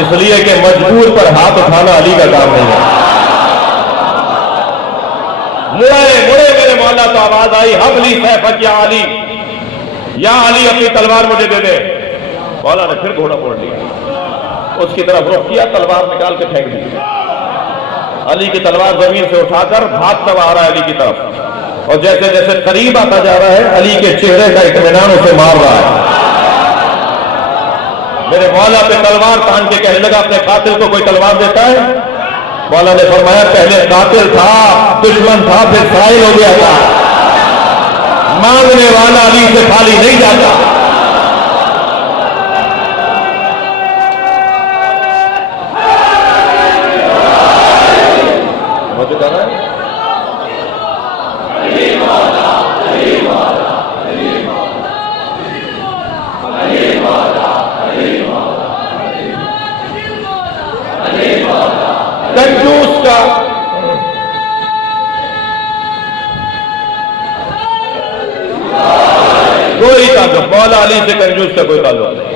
اس لیے کہ مجبور پر ہاتھ اٹھانا علی کا کام نہیں ہے. مڑے میرے مولا تو آواز آئی، حبلی سیفک یا علی، یا علی اپنی تلوار مجھے دے دے. مولا نے پھر گھوڑا موڑ لیا، اس کی طرف رخ کیا، تلوار نکال کے پھینک دی. علی کی تلوار زمین سے اٹھا کر بھاگتا ہوا آ رہا ہے علی کی طرف، اور جیسے جیسے قریب آتا جا رہا ہے علی کے چہرے کا اطمینان اسے مار رہا ہے. میرے مولا پہ تلوار تان کے کہنے لگا، اپنے قاتل کو کوئی تلوار دیتا ہے؟ مولا نے فرمایا، پہلے قاتل تھا، دشمن تھا، پھر سائل ہو گیا تھا. مانگنے والا علی سے خالی نہیں جاتا. مجھے کہنا ہے کنجوس کا کوئی تعلق، مولا علی سے کنجوس کا کوئی تعلق نہیں.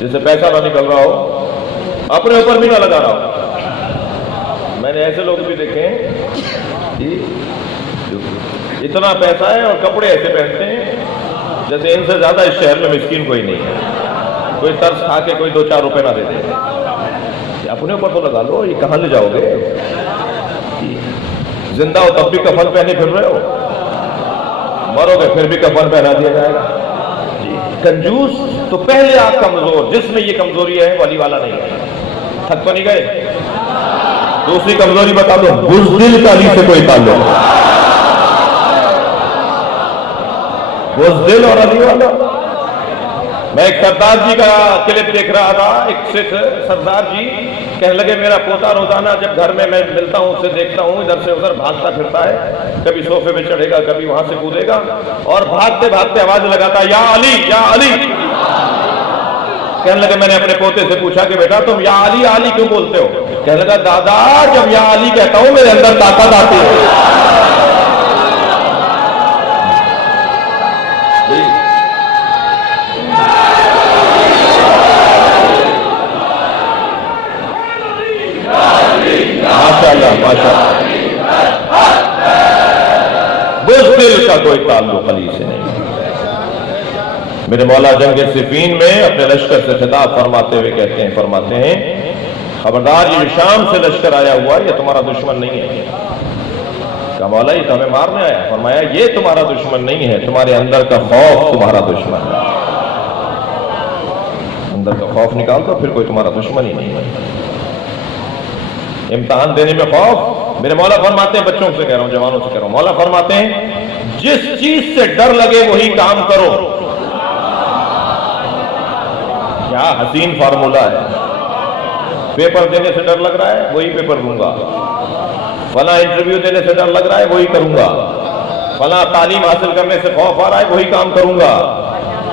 جس سے پیسہ نہ نکل رہا ہو، اپنے اوپر بھی نہ لگا رہا ہو. میں نے ایسے لوگ بھی دیکھے ہیں اتنا پیسہ ہے اور کپڑے ایسے پہنتے ہیں جیسے ان سے زیادہ اس شہر میں مسکین کوئی نہیں ہے. کوئی ترس کھا کے کوئی 2-4 روپے نہ دے دے. اپنے اوپر تو لگا لو، یہ کہاں لے جاؤ گے؟ زندہ ہو تب بھی کفن پہنے پھر رہے ہو، مرو گے پھر بھی کفن پہنا دیا جائے گا. کنجوس تو پہلے آپ کمزور، جس میں یہ کمزوری ہے وہ علی والا نہیں ہے. تھک تو نہیں گئے؟ دوسری کمزوری بتا دو، بزدل کا علی سے کوئی تعلق. بزدل اور علی والا. میں ایک سردار جی کا کلپ دیکھ رہا تھا، ایک سکھ سردار جی کہنے لگے، میرا پوتا روزانہ جب گھر میں ملتا ہوں، اسے دیکھتا ہوں ادھر سے ادھر بھاگتا پھرتا ہے، کبھی صوفے پہ چڑھے گا، کبھی وہاں سے کودے گا، اور بھاگتے بھاگتے آواز لگاتا، یا علی یا علی. کہنے لگے، میں نے اپنے پوتے سے پوچھا کہ بیٹا تم یا علی علی کیوں بولتے ہو؟ کہنے لگا، دادا جب یا علی کہتا ہوں میرے اندر طاقت آتی ہے. بزدل کا کوئی تعلق علی سے نہیں. میرے مولا جنگ صفین میں اپنے لشکر سے خطاب فرماتے ہوئے فرماتے ہیں خبردار، یہ شام سے لشکر آیا ہوا یہ تمہارا دشمن نہیں ہے. کہا مولا یہ تو ہمیں مارنے آیا. فرمایا یہ تمہارا دشمن نہیں ہے، تمہارے اندر کا خوف تمہارا دشمن ہے. اندر کا خوف نکال دو پھر کوئی تمہارا دشمن ہی نہیں ہے. امتحان دینے میں خوف. میرے مولا فرماتے ہیں، بچوں سے کہہ رہا ہوں، جوانوں سے کہہ رہا ہوں، مولا فرماتے ہیں جس چیز سے ڈر لگے وہی کام کرو. کیا حسین فارمولہ ہے. پیپر دینے سے ڈر لگ رہا ہے وہی پیپر دوں گا. فلاں انٹرویو دینے سے ڈر لگ رہا ہے وہی کروں گا. فلاں تعلیم حاصل کرنے سے خوف آ رہا ہے وہی کام کروں گا.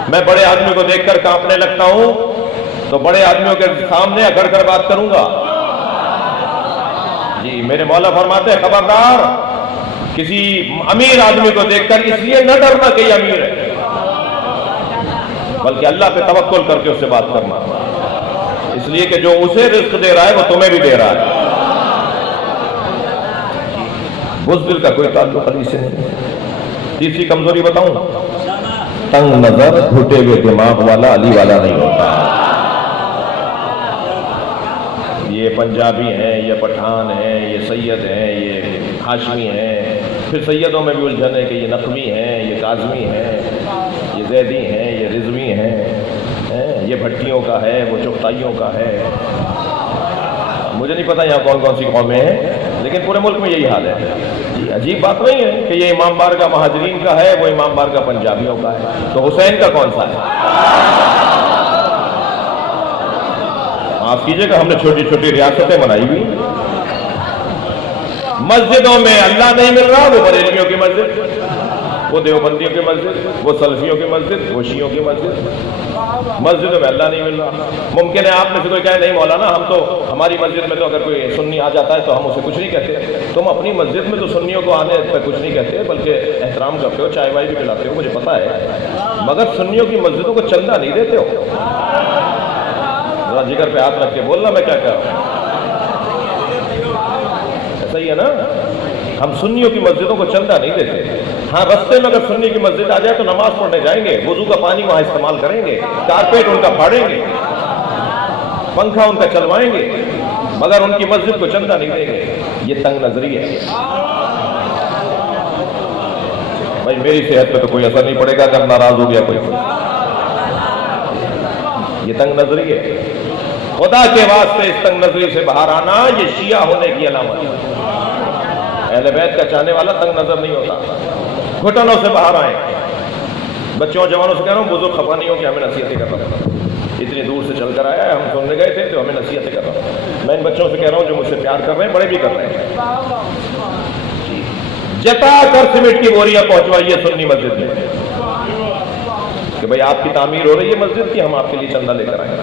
میں بڑے آدمی کو دیکھ کر کانپنے لگتا ہوں تو بڑے آدمیوں کے سامنے اکڑ کر بات کروں گا. جی میرے مولا فرماتے ہیں خبردار کسی امیر آدمی کو دیکھ کر اس لیے نہ ڈرنا کہ یہ امیر ہے، بلکہ اللہ پہ توکل کر کے اس سے بات کرنا، اس لیے کہ جو اسے رزق دے رہا ہے وہ تمہیں بھی دے رہا ہے. بزدل کا کوئی تعلق علی سے نہیں. تیسری کمزوری بتاؤں، تنگ نظر گھٹے ہوئے دماغ والا علی والا نہیں ہوتا. یہ پنجابی ہیں، یہ پٹھان ہیں، یہ سید ہیں، یہ ہاشمی ہیں، پھر سیدوں میں بھی الجھن ہے کہ یہ نقوی ہیں، یہ کاظمی ہیں، یہ زیدی ہیں، یہ رضوی ہیں، یہ بھٹیوں کا ہے، وہ چغتائیوں کا ہے. مجھے نہیں پتا یہاں کون کون سی قومیں ہیں، لیکن پورے ملک میں یہی حال ہے. یہ عجیب بات نہیں ہے کہ یہ امام بارگاہ مہاجرین کا ہے، وہ امام بارگاہ پنجابیوں کا ہے، تو حسین کا کون سا ہے؟ معاف کیجئے کہ ہم نے چھوٹی چھوٹی ریاستیں بنائی ہوئی. مسجدوں میں اللہ نہیں مل رہا، وہ بریلویوں کی مسجد، وہ دیوبندیوں کی مسجد، وہ سلفیوں کی مسجد، وہ شیعوں کی مسجد. مسجدوں میں اللہ نہیں مل رہا. ممکن ہے آپ میں سے کوئی کہے نہیں مولانا ہم تو ہماری مسجد میں تو اگر کوئی سنی آ جاتا ہے تو ہم اسے کچھ نہیں کہتے. تم اپنی مسجد میں تو سنیوں کو آنے پہ کچھ نہیں کہتے بلکہ احترام کرتے ہو، چائے وائے بھی پلاتے ہو، مجھے پتا ہے، مگر سنیوں کی مسجدوں کو چندہ نہیں دیتے ہو. ذرا جگر پہ ہاتھ رکھ کے بولنا میں کیا کہہ رہا ہوں. صحیح ہے نا؟ ہم سنیوں کی مسجدوں کو چندہ نہیں دیتے. ہاں رستے میں اگر سنی کی مسجد آ جائے تو نماز پڑھنے جائیں گے، وضو کا پانی وہاں استعمال کریں گے، کارپیٹ ان کا پھاڑیں گے، پنکھا ان کا چلوائیں گے، مگر ان کی مسجد کو چندہ نہیں دیں گے. یہ تنگ نظری ہے. بھائی میری صحت پہ تو کوئی اثر نہیں پڑے گا اگر ناراض ہو گیا کوئی. یہ تنگ نظری ہے. خدا کے واسطے اس تنگ نظری سے باہر آنا یہ شیعہ ہونے کی علامت ہے. اہل بیت کا چاہنے والا تنگ نظر نہیں ہوتا. گھٹنوں سے باہر آئیں. بچوں اور جوانوں سے کہہ رہا ہوں بزرگ خفا نہیں ہو کہ ہمیں نصیحتیں کر رہا ہوں، اتنی دور سے چل کر آیا ہے، ہم سننے گئے تھے تو ہمیں نصیحتیں کر رہا ہوں. میں ان بچوں سے کہہ رہا ہوں جو مجھ سے پیار کر رہے ہیں، بڑے بھی کر رہے ہیں، جتا کر سیمنٹ کی بوریاں پہنچوائیے سنی مسجد میں کہ بھائی آپ کی تعمیر ہو رہی ہے مسجد کی، ہم آپ کے لیے چندہ لے کر آئیں.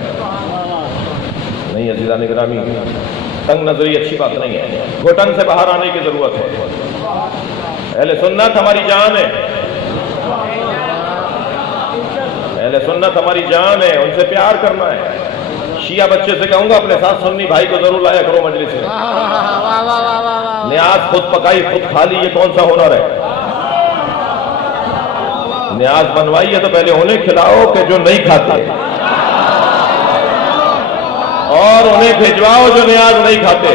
نہیں عزیزان گرامی، تنگ نظری اچھی بات نہیں ہے. گھٹن سے باہر آنے کی ضرورت ہے. اہل سنت ہماری جان ہے، اہل سنت ہماری جان ہے، ان سے پیار کرنا ہے. شیعہ بچے سے کہوں گا اپنے ساتھ سنی بھائی کو ضرور لایا کرو مجلس میں. نیاز خود پکائی خود کھا لی، یہ کون سا ہنر ہے؟ نیاز بنوائی ہے تو پہلے انہیں کھلاؤ کہ جو نہیں کھاتے، اور انہیں بھیجواؤ جو نیاز نہیں کھاتے.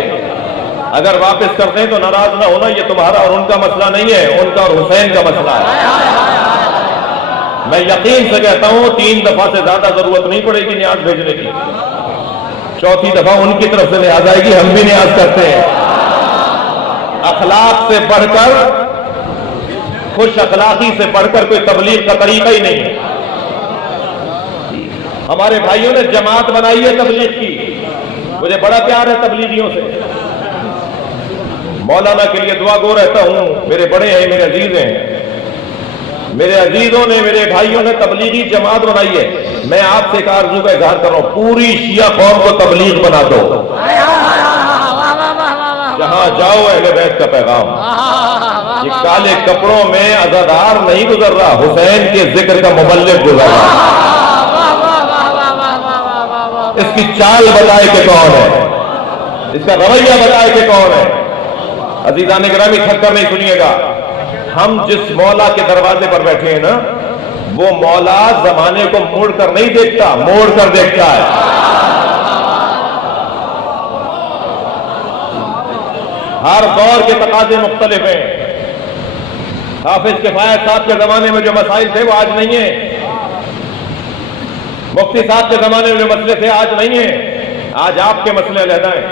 اگر واپس کرتے ہیں تو ناراض نہ ہونا، یہ تمہارا اور ان کا مسئلہ نہیں ہے، ان کا اور حسین کا مسئلہ ہے. میں یقین سے کہتا ہوں 3 دفعہ سے زیادہ ضرورت نہیں پڑے گی نیاز بھیجنے کی. 4تھی دفعہ ان کی طرف سے نیاز آئے گی. ہم بھی نیاز کرتے ہیں. اخلاق سے بڑھ کر، خوش اخلاقی سے بڑھ کر کوئی تبلیغ کا طریقہ ہی نہیں ہے. ہمارے بھائیوں نے جماعت بنائی ہے تبلیغ کی. مجھے بڑا پیار ہے تبلیغیوں سے. مولانا کے لیے دعا گو رہتا ہوں. میرے بڑے ہیں، میرے عزیز ہیں، میرے عزیزوں نے، میرے بھائیوں نے تبلیغی جماعت بنائی ہے. میں آپ سے ایک آرزو کا اظہار کر رہا ہوں، پوری شیعہ قوم کو تبلیغ بنا دو. جہاں جاؤ اہل بیت کا پیغام. یہ کالے کپڑوں میں عزادار نہیں گزر رہا، حسین کے ذکر کا مبلغ گزر رہا. اس کی چال بتائے کہ کون ہے، اس کا رویہ بتائے کہ کون ہے. عزیزان گرامی تھک کر نہیں سنیے گا. ہم جس مولا کے دروازے پر بیٹھے ہیں نا، وہ مولا زمانے کو موڑ کر نہیں دیکھتا، موڑ کر دیکھتا ہے. ہر دور کے تقاضے مختلف ہیں. حافظ کفایت صاحب کے زمانے میں جو مسائل تھے وہ آج نہیں ہیں. مفتی صاحب کے زمانے میں جو مسئلے تھے آج نہیں ہیں. آج آپ کے مسئلے علیحدہ ہیں.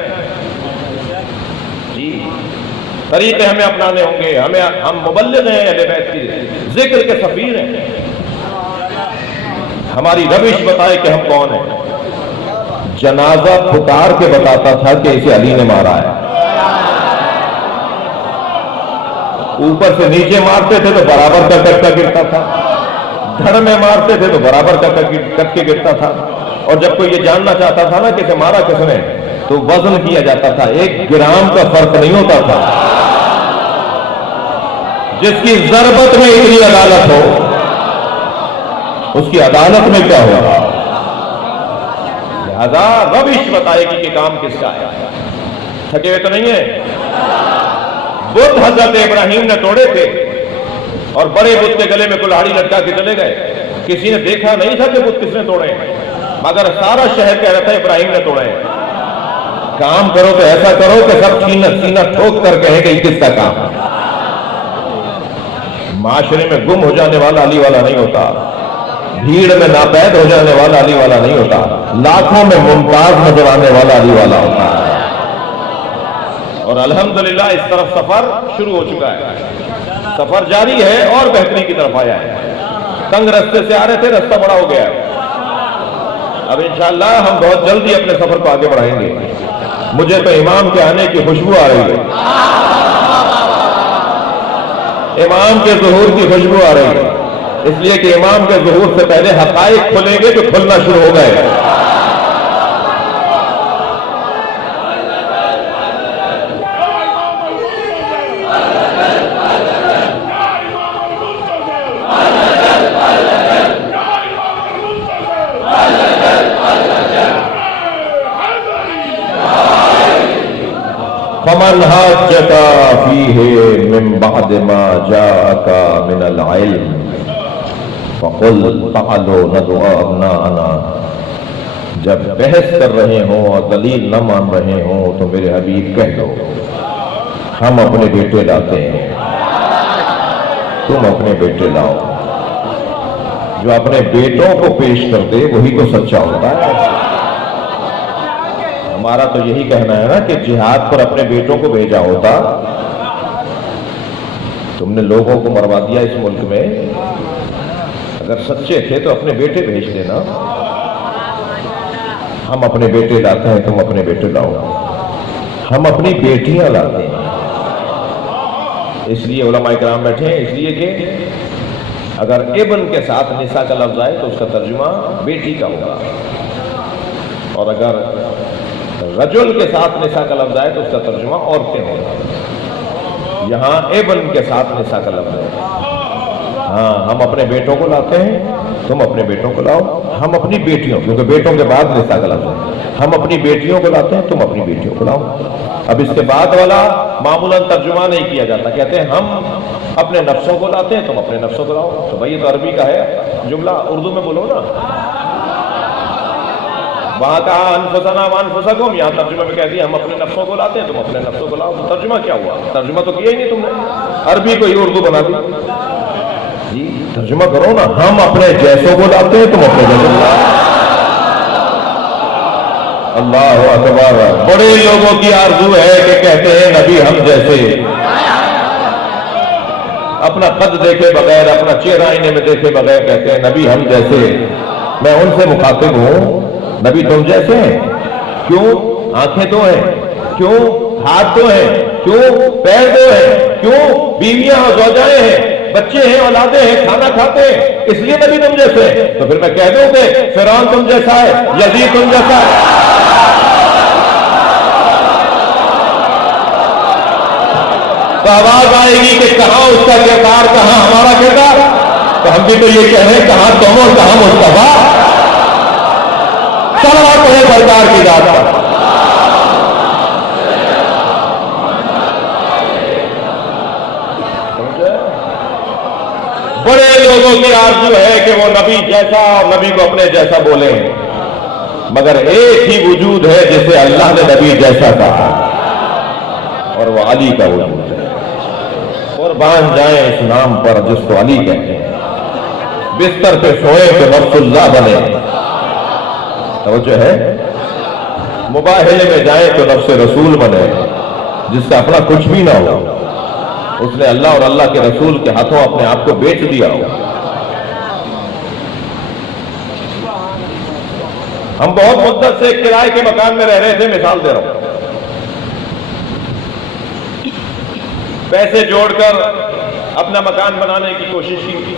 جی طریقے ہمیں اپنانے ہوں گے. ہم مبلغ ہیں اہل بیت کی ذکر کے سفیر ہیں. ہماری روش بتائے کہ ہم کون ہیں. جنازہ پکار کے بتاتا تھا کہ اسے علی نے مارا ہے. اوپر سے نیچے مارتے تھے تو برابر کا کٹ کا گرتا تھا, دھڑ میں مارتے تھے تو برابر کا کٹ کے گرتا تھا. اور جب کوئی یہ جاننا چاہتا تھا نا کہ اسے مارا کس نے, تو وزن کیا جاتا تھا, 1 گرام کا فرق نہیں ہوتا تھا. جس کی ضربت میں اتنی عدالت ہو, اس کی عدالت میں کیا ہوگا. لہذا روش بتائے گی کہ کام کس کا ہے. تھکے ہوئے تو نہیں ہیں. بت حضرت ابراہیم نے توڑے تھے اور بڑے بت کے گلے میں کلہاڑی لٹکا کے چلے گئے. کسی نے دیکھا نہیں تھا کہ بت کس نے توڑے, مگر سارا شہر کہہ رہا تھا ابراہیم نے توڑے. کام کرو تو ایسا کرو کہ سب سینہ ٹھوک کر کہیں کہ کس کا کام ہے. معاشرے میں گم ہو جانے والا علی والا نہیں ہوتا, بھیڑ میں ناپید ہو جانے والا علی والا نہیں ہوتا, لاکھوں میں ممتاز نظر آنے والا علی والا ہوتا ہے. اور الحمدللہ اس طرف سفر شروع ہو چکا ہے, سفر جاری ہے اور بہتری کی طرف آیا ہے. تنگ رستے سے آ رہے تھے, رستہ بڑا ہو گیا ہے. اب انشاءاللہ ہم بہت جلدی اپنے سفر کو آگے بڑھائیں گے. مجھے تو امام کے آنے کی خوشبو آ رہی ہے, امام کے ظہور کی خوشبو آ رہی ہے. اس لیے کہ امام کے ظہور سے پہلے حقائق کھلیں گے جو کھلنا شروع ہو گئے. فمن حاجك فيه من بعد ما جاءك من العلم فقل تعالوا ندعو ابناءنا. جب بحث کر رہے ہوں اور دلیل نہ مان رہے ہوں تو میرے حبیب کہہ دو ہم اپنے بیٹے لاتے ہیں, تم اپنے بیٹے لاؤ. جو اپنے بیٹوں کو پیش کر دے وہی تو سچا ہوتا ہے. ہمارا تو یہی کہنا ہے نا کہ جہاد پر اپنے بیٹوں کو بھیجا ہوتا. تم نے لوگوں کو مروا دیا اس ملک میں, اگر سچے تھے تو اپنے بیٹے بھیج دینا. ہم اپنے بیٹے لاتے ہیں, تم اپنے بیٹے لاؤ. ہم اپنی بیٹیاں لاتے ہیں. اس لیے علماء کرام بیٹھے ہیں, اس لیے کہ اگر ابن کے ساتھ نساء کا لفظ آئے تو اس کا ترجمہ بیٹی کا ہوگا, اور اگر رجل کے ساتھ نساء کا لفظ آئے تو اس کا ترجمہ عورتیں ہوگا. یہاں ابن کے ساتھ نساء کا لفظ ہے. ہاں, ہم اپنے بیٹوں کو لاتے ہیں, تم اپنے بیٹوں کو لاؤ. ہم اپنی بیٹیوں, کیونکہ بیٹوں کے بعد نساء کا لفظ ہے, ہم اپنی بیٹیوں کو لاتے ہیں, تم اپنی بیٹیوں کو لاؤ. اب اس کے بعد والا معمولاً ترجمہ نہیں کیا جاتا, کہتے ہیں ہم اپنے نفسوں کو لاتے ہیں, تم اپنے نفسوں کو لاؤ. تو بھائی یہ تو عربی کا ہے جملہ, اردو میں بولو نا. وہاں کہا انفسنا وانفسکم, یہاں ترجمہ میں کہہ دیا ہم اپنے نفسوں کو لاتے ہیں, تم اپنے نفسوں کو لاؤ. ترجمہ کیا ہوا؟ ترجمہ تو کیا ہی نہیں تم نے, عربی کو ہی اردو بنا دی. جی ترجمہ کرو نا, ہم اپنے جیسوں کو لاتے ہیں, تم اپنے جیسوں کو لاؤ. اللہ اکبر. بڑے لوگوں کی آرزو ہے کہ کہتے ہیں نبی ہم جیسے, اپنا قد دیکھے بغیر, اپنا چہرہ آئینے میں دیکھے بغیر کہتے ہیں نبی ہم جیسے. میں ان سے مخاطب ہوں, نبی تم جیسے ہیں. کیوں؟ آنکھیں تو ہیں, کیوں ہاتھ تو ہیں, کیوں پیر تو ہیں, کیوں بیویاں اور زوجائیں ہیں, بچے ہیں, اولادیں ہیں, کھانا کھاتے ہیں, اس لیے نبی تم جیسے ہیں. تو پھر میں کہہ دوں کہ فرعون تم جیسا ہے, یزید تم جیسا ہے. تو آواز آئے گی کہ کہاں اس کا کردار, کہاں ہمارا کردار. تو ہم بھی تو یہ کہہ رہے ہیں کہاں تم اور کہاں مصطفیٰ. صلوات ہے سرکار کی ذات پر. بڑے لوگوں کی آرزو ہے کہ وہ نبی جیسا اور نبی کو اپنے جیسا بولیں, مگر ایک ہی وجود ہے جسے اللہ نے نبی جیسا کہا, اور وہ علی کا وجود ہے. قربان جائیں اس نام پر جس کو علی کہتے ہیں. بستر پہ سوئے تو نفس اللہ بنے, توجہ ہے. مباہلے میں جائیں تو نفس رسول بنے, جس کا اپنا کچھ بھی نہ ہو، اس نے اللہ اور اللہ کے رسول کے ہاتھوں اپنے آپ کو بیچ دیا ہو۔ ہم بہت مدت سے ایک کرائے کے مکان میں رہ رہے تھے، مثال دے رہا ہوں، پیسے جوڑ کر اپنا مکان بنانے کی کوشش کی۔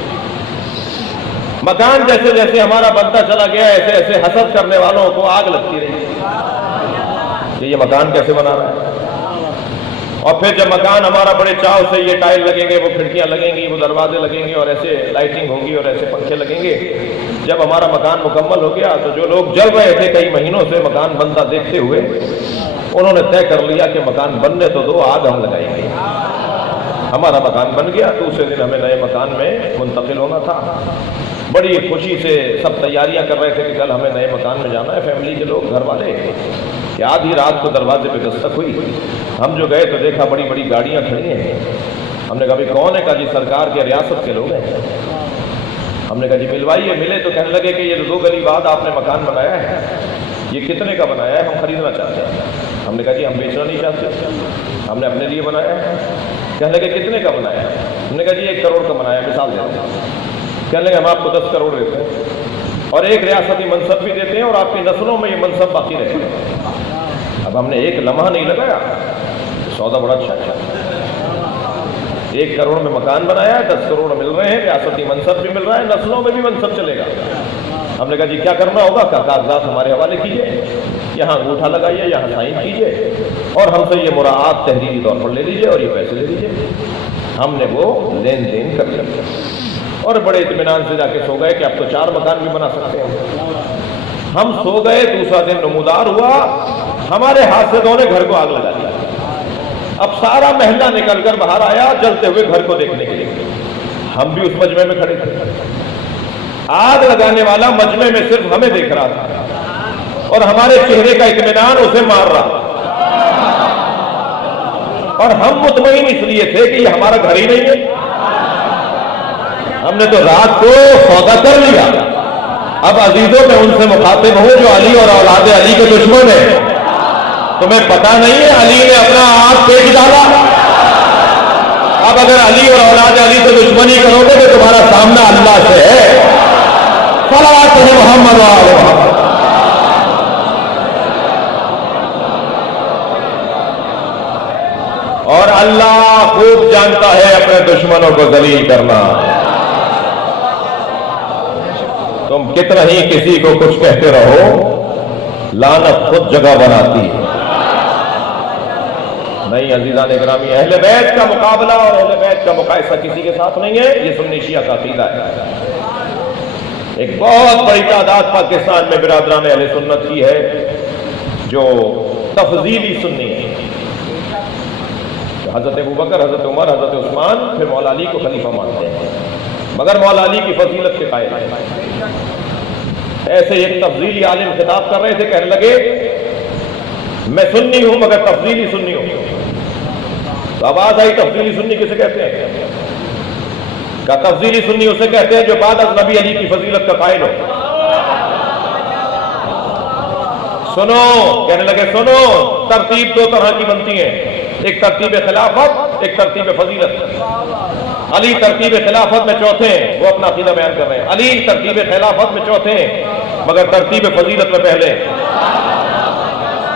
مکان جیسے جیسے ہمارا بنتا چلا گیا، ایسے ایسے حسد کرنے والوں کو آگ لگتی رہی کہ یہ مکان کیسے بنا رہا ہے۔ اور پھر جب مکان ہمارا بڑے چاؤ سے یہ ٹائل لگیں گے، وہ کھڑکیاں لگیں گی، وہ دروازے لگیں گے، اور ایسے لائٹنگ ہوگی اور ایسے پنکھے لگیں گے، جب ہمارا مکان مکمل ہو گیا تو جو لوگ جل رہے تھے کئی مہینوں سے مکان بنتا دیکھتے ہوئے، انہوں نے طے کر لیا کہ مکان بننے تو دو، آگ ہم لگائیں گے۔ ہمارا مکان بن گیا، دوسرے دن ہمیں نئے مکان میں منتقل ہونا تھا۔ بڑی خوشی سے سب تیاریاں کر رہے تھے کہ کل ہمیں نئے مکان میں جانا ہے، فیملی کے لوگ، گھر والے، کہ آدھی رات کو دروازے پہ دستک ہوئی۔ ہم جو گئے تو دیکھا بڑی بڑی گاڑیاں کھڑی ہیں۔ ہم نے کہا بھی کون ہے؟ کہا جی سرکار کے ریاست کے لوگ ہیں۔ ہم نے کہا جی ملوائیے، ملے تو کہنے لگے کہ یہ 2 گلی بعد آپ نے مکان بنایا ہے، یہ کتنے کا بنایا ہے؟ ہم خریدنا چاہتے ہیں۔ ہم نے کہا جی ہم بیچنا نہیں چاہتے، ہم نے اپنے لیے بنایا ہے۔ کہنے لگے کتنے کا بنایا ہے؟ ہم نے کہا جی 1 کروڑ کا بنایا ہے، مثال دیتے ہیں۔ کہنے لگے ہم آپ کو 10 کروڑ دیتے ہیں اور ایک ریاستی منصب بھی دیتے ہیں اور آپ کی نسلوں میں یہ منصب باقی رہے گا۔ اب ہم نے ایک لمحہ نہیں لگایا، سودا بڑا اچھا ہے۔ 1 کروڑ میں مکان بنایا ہے، 10 کروڑ مل رہے ہیں، ریاستی منصب بھی مل رہا ہے، نسلوں میں بھی منصب چلے گا۔ ہم نے کہا جی کیا کرنا ہوگا؟ کاغذات ہمارے حوالے کیجیے، یہاں انگوٹھا لگائیے، یہاں سائن کیجیے اور ہم سے یہ مراعات تحریری طور پر لے لیجیے اور یہ پیسے لے لیجیے۔ ہم نے وہ لین دین کر لیا اور بڑے اطمینان سے جا کے سو گئے کہ اب تو 4 مکان بھی بنا سکتے ہیں۔ ہم سو گئے، دوسرا دن نمودار ہوا، ہمارے حاسدوں نے گھر کو آگ لگا دیا۔ اب سارا محلہ نکل کر باہر آیا جلتے ہوئے گھر کو دیکھنے کے لیے۔ ہم بھی اس مجمع میں کھڑے تھے۔ آگ لگانے والا مجمع میں صرف ہمیں دیکھ رہا تھا اور ہمارے چہرے کا اطمینان اسے مار رہا، اور ہم مطمئن اس لیے تھے کہ یہ ہمارا گھر ہی نہیں ہے۔ ہم نے تو رات کو سودا کر لیا۔ اب عزیزوں میں ان سے مخاطب ہوں جو علی اور اولاد علی کے دشمن ہیں۔ تمہیں پتہ نہیں ہے علی نے اپنا آپ پیٹ ڈالا؟ اب اگر علی اور اولاد علی سے دشمنی کرو گے تو تمہارا سامنا اللہ سے ہے۔ صلوات محمد و آل محمد۔ اور اللہ خوب جانتا ہے اپنے دشمنوں کو ذلیل کرنا۔ تم کتنا ہی کسی کو کچھ کہتے رہو، لعنت خود جگہ بناتی ہے۔ نہیں عزیزان گرامی، اہل بیت کا مقابلہ اور اہل بیت کا مقایسہ کسی کے ساتھ نہیں ہے، یہ سنی شیعہ کا عقیدہ ہے۔ ایک بہت بڑی تعداد پاکستان میں برادران اہل سنت کی ہے جو تفضیلی سنی ہے، حضرت ابوبکر، حضرت عمر، حضرت عثمان، پھر مولا علی کو خلیفہ مانتے ہیں، مگر مولا علی کی فضیلت کے قائل ہیں۔ ایسے ایک تفضیلی عالم خطاب کر رہے تھے، کہنے لگے میں سنی ہوں مگر تفضیلی سنی ہوں۔ تو آواز آئی تفضیلی سنی کسے کہتے ہیں؟ کہا تفضیلی سنی اسے کہتے ہیں جو بعد از نبی علی کی فضیلت کا قائل ہو۔ سنو، کہنے لگے سنو، ترتیب 2 طرح کی بنتی ہے، ایک ترتیب خلافت، ایک ترتیب فضیلت۔ علی ترتیب خلافت میں چوتھے ہیں، وہ اپنا عقیدہ بیان کر رہے ہیں۔ علی ترتیب خلافت میں چوتھے ہیں مگر ترتیب فضیلت میں پہلے۔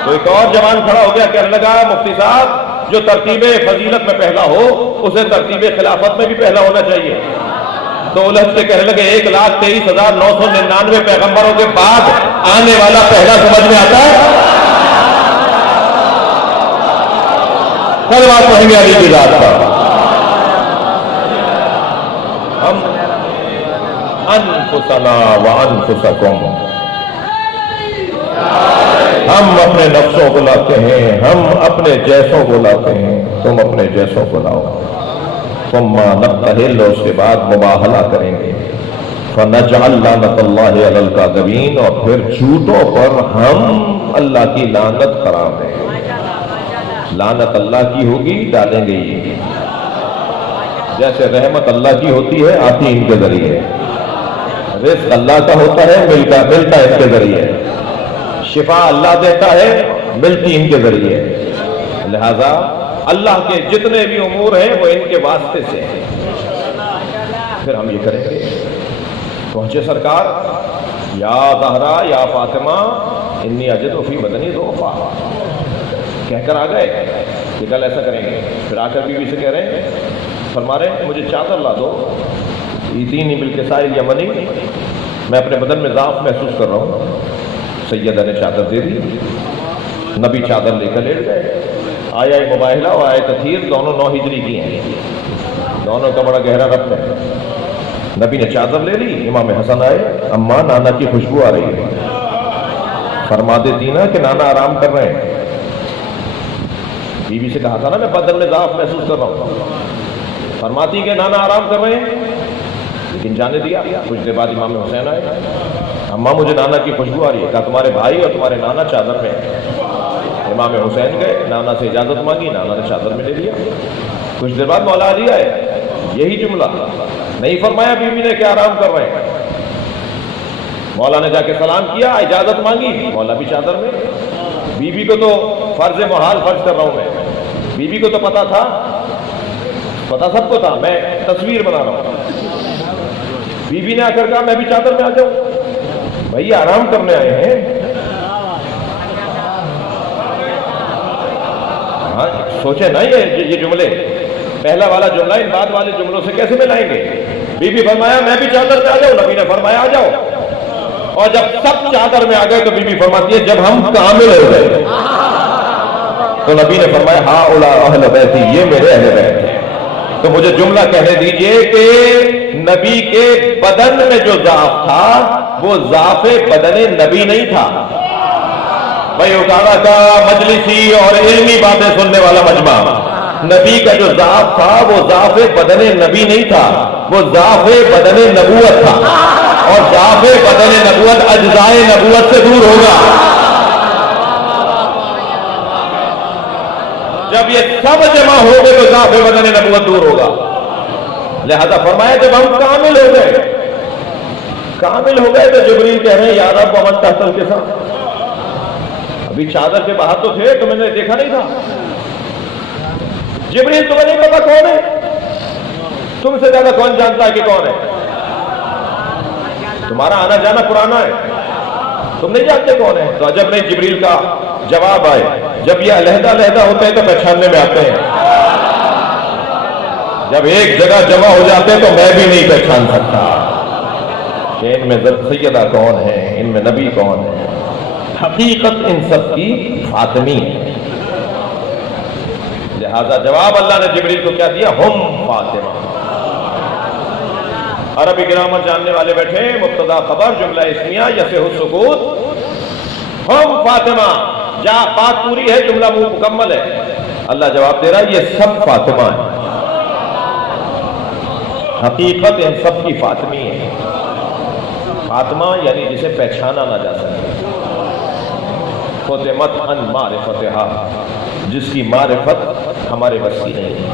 تو ایک اور جوان کھڑا ہو گیا، کہنے لگا مفتی صاحب جو ترتیب فضیلت میں پہلا ہو اسے ترتیب خلافت میں بھی پہلا ہونا چاہیے۔ تو الجھ کے کہنے لگے 1,23,999 پیغمبروں کے بعد آنے والا پہلا سمجھ میں آتا ہے؟ صلوات پڑھیں گے علی کی ذات پر۔ ہم انفسنا وانفسکم، ہم اپنے نفسوں کو لاتے ہیں، ہم اپنے جیسوں کو لاتے ہیں، تم اپنے جیسوں کو لاؤ۔ ثم نبتہل، اس کے بعد مباہلہ کریں گے۔ فنجعل لعنت اللہ علی الکاذبین، اور پھر جھوٹوں پر ہم اللہ کی لعنت قرار دیں گے۔ لعنت اللہ کی ہوگی، ڈالیں گے یہ، جیسے رحمت اللہ کی ہوتی ہے آتی ان کے ذریعے، رزق اللہ کا ہوتا ہے ملتا ان کے ذریعے، شفا اللہ دیتا ہے ملتی ان کے ذریعے۔ لہذا اللہ کے جتنے بھی امور ہیں وہ ان کے واسطے سے ہیں، پھر ہم یہ کریں گے۔ پہنچے سرکار، یا زہرا یا فاطمہ انی اجد فی بدنی ضعفا، کہہ کر آ گئے کہ کل ایسا کریں گے۔ پھر آ کر بیوی سے کہہ رہے ہیں، فرما رہے ہیں مجھے چادر لا دو، ایتینی بالکساء الیمنی، میں اپنے بدن میں ضعف محسوس کر رہا ہوں۔ سیدہ نے چادر دے دی، نبی چادر لے کر لیٹ گئے۔ آیا مباہلہ اور آیا تطہیر دونوں 9 ہجری کی ہیں، دونوں کا بڑا گہرا ربط ہے۔ نبی نے چادر لے لی، امام حسن آئے، اماں نانا کی خوشبو آ رہی ہے، فرما دیتی نا کہ نانا آرام کر رہے ہیں۔ بیوی سے کہا تھا نا میں بدن میں ضعف محسوس کر رہا ہوں، فرماتی کہ نانا آرام کر رہے ہیں، لیکن جانے دیا۔ کچھ دیر بعد امام حسین آئے، اماں مجھے نانا کی خوشبو آ رہی ہے، کہا تمہارے بھائی اور تمہارے نانا چادر میں ہیں۔ امام حسین گئے، نانا سے اجازت مانگی، نانا نے چادر میں لے لیا۔ کچھ دیر بعد مولا علی آئے، یہی جملہ نہیں فرمایا بیوی نے کہ آرام کر رہے ہیں۔ مولا نے جا کے سلام کیا، اجازت مانگی، مولا بھی چادر میں۔ بیوی کو تو فرض محال فرض کر رہا ہوں میں، بیوی کو تو پتا تھا، پتا سب کو تھا، میں تصویر بنا رہا ہوں۔ بیوی نے آ کر کہا میں بھی چادر میں آ جاؤں، بھائی آرام کرنے آئے ہیں۔ ہاں سوچے نا یہ جملے، پہلا والا جملہ ان بعد والے جملوں سے کیسے ملائیں گے؟ بی بی فرمایا میں بھی چادر میں آ جاؤں، نبی نے فرمایا آ جاؤ۔ اور جب سب چادر میں آ گئے تو بی بی فرماتی ہے جب ہم کامل ہو گئے تو نبی نے فرمایا ہاں اولا اہل بیتی، یہ میرے اہل بیت ہیں۔ تو مجھے جملہ کہنے دیجئے کہ نبی کے بدن میں جو ضعف تھا وہ ضعف بدن نبی نہیں تھا۔ بھائی اکاڑا کا مجلسی اور علمی باتیں سننے والا مجمع، نبی کا جو ضعف تھا وہ ضعف بدن نبی نہیں تھا، وہ ضعف بدن نبوت تھا، اور ضعف بدن نبوت اجزائے نبوت سے دور ہوگا۔ جب یہ سب جمع ہو گئے تو ضعف بدن نبوت دور ہوگا۔ لہذا فرمایا جب ہم کامل ہو گئے تو جبریل کہہ رہے ہیں یا رب ومن تحت الکساء، ابھی چادر کے باہر تو تھے تو میں نے دیکھا نہیں تھا۔ جبریل تمہیں نہیں پتا کون ہے؟ تم سے زیادہ کون جانتا ہے کہ کون ہے؟ تمہارا آنا جانا پرانا ہے، تم نہیں جانتے کون ہے۔ تو عجب نہیں جبریل کا جواب آئے، جب یہ علیحدہ علیحدہ ہوتے ہیں تو پہچاننے میں آتے ہیں، جب ایک جگہ جمع ہو جاتے ہیں تو میں بھی نہیں پہچان سکتا کہ ان میں سیدہ کون ہے، ان میں نبی کون ہے۔ حقیقت ان سب کی فاطمی ہے۔ لہذا جواب اللہ نے جبریل کو کیا دیا؟ ہم فاطمہ۔ عربی گرامر جاننے والے بیٹھے، مبتدا خبر جملہ اسمیہ یصح السکوت، ہم فاطمہ، جا بات پوری ہے، جملہ مکمل ہے۔ اللہ جواب دے رہا ہے یہ سب فاطمہ ہے، حقیقت ان سب کی فاطمی ہے۔ فاطمہ یعنی جسے پہچانا نہ جا سکے، فطمت ان معرفتہا، جس کی معرفت ہمارے بس کی نہیں ہے۔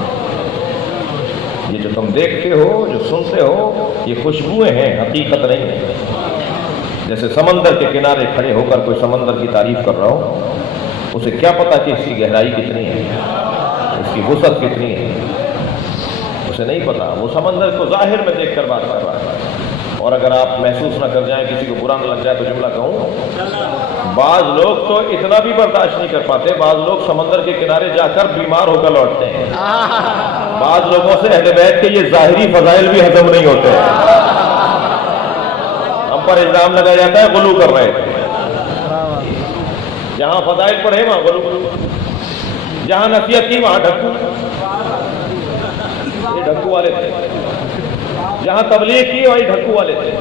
یہ جو تم دیکھتے ہو، جو سنتے ہو، یہ خوشبوئیں ہیں، حقیقت نہیں ہے۔ جیسے سمندر کے کنارے کھڑے ہو کر کوئی سمندر کی تعریف کر رہا ہو، اسے کیا پتا کہ اس کی گہرائی کتنی ہے، اس کی وسعت کتنی ہے، اسے نہیں پتا۔ وہ سمندر کو ظاہر میں دیکھ کر بات کر رہا ہے۔ اور اگر آپ محسوس نہ کر جائیں، کسی کو برا نہ لگ جائے تو جملہ کہوں، بعض لوگ تو اتنا بھی برداشت نہیں کر پاتے، بعض لوگ سمندر کے کنارے جا کر بیمار ہو کر لوٹتے ہیں۔ بعض لوگوں سے اہل بیت کے یہ ظاہری فضائل بھی ہضم نہیں ہوتے ہیں، ہم پر الزام لگایا جاتا ہے غلو کر رہے تھے۔ جہاں فضائل پڑھے وہاں غلو، جہاں نصیحت کی وہاں ڈھکو، یہ ڈھکو والے تھے۔ جہاں تبلیغ کی وہی ڈھکو والے تھے،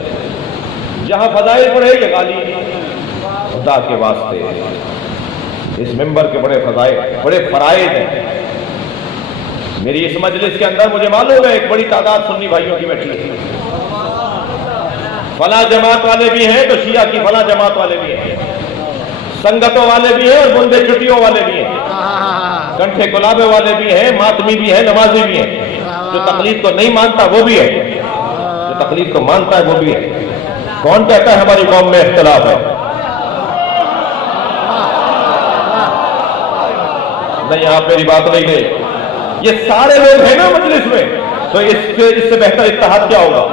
جہاں فضائل پڑھے یہ غالی۔ خدا کے واسطے اس ممبر کے بڑے فضائل، بڑے فرائض ہیں۔ میری اس مجلس کے اندر مجھے معلوم ہے ایک بڑی تعداد سنی بھائیوں کی بیٹھی ہے، فلاں جماعت والے بھی ہیں تو شیعہ کی فلاں جماعت والے بھی ہیں، سنگتوں والے بھی ہیں اور بندے چھٹیوں والے بھی ہیں، کنٹھے گلابے والے بھی ہیں، ماتمی بھی ہیں، نمازی بھی ہیں۔ جو تقلید کو نہیں مانتا وہ بھی ہے، جو تقلید کو مانتا ہے وہ بھی ہے۔ کون کہتا ہے ہماری قوم میں اختلاف ہے؟ نہیں، آپ میری بات نہیں گئی۔ یہ سارے لوگ ہیں نا مجلس میں، تو اس سے بہتر اتحاد کیا ہوگا؟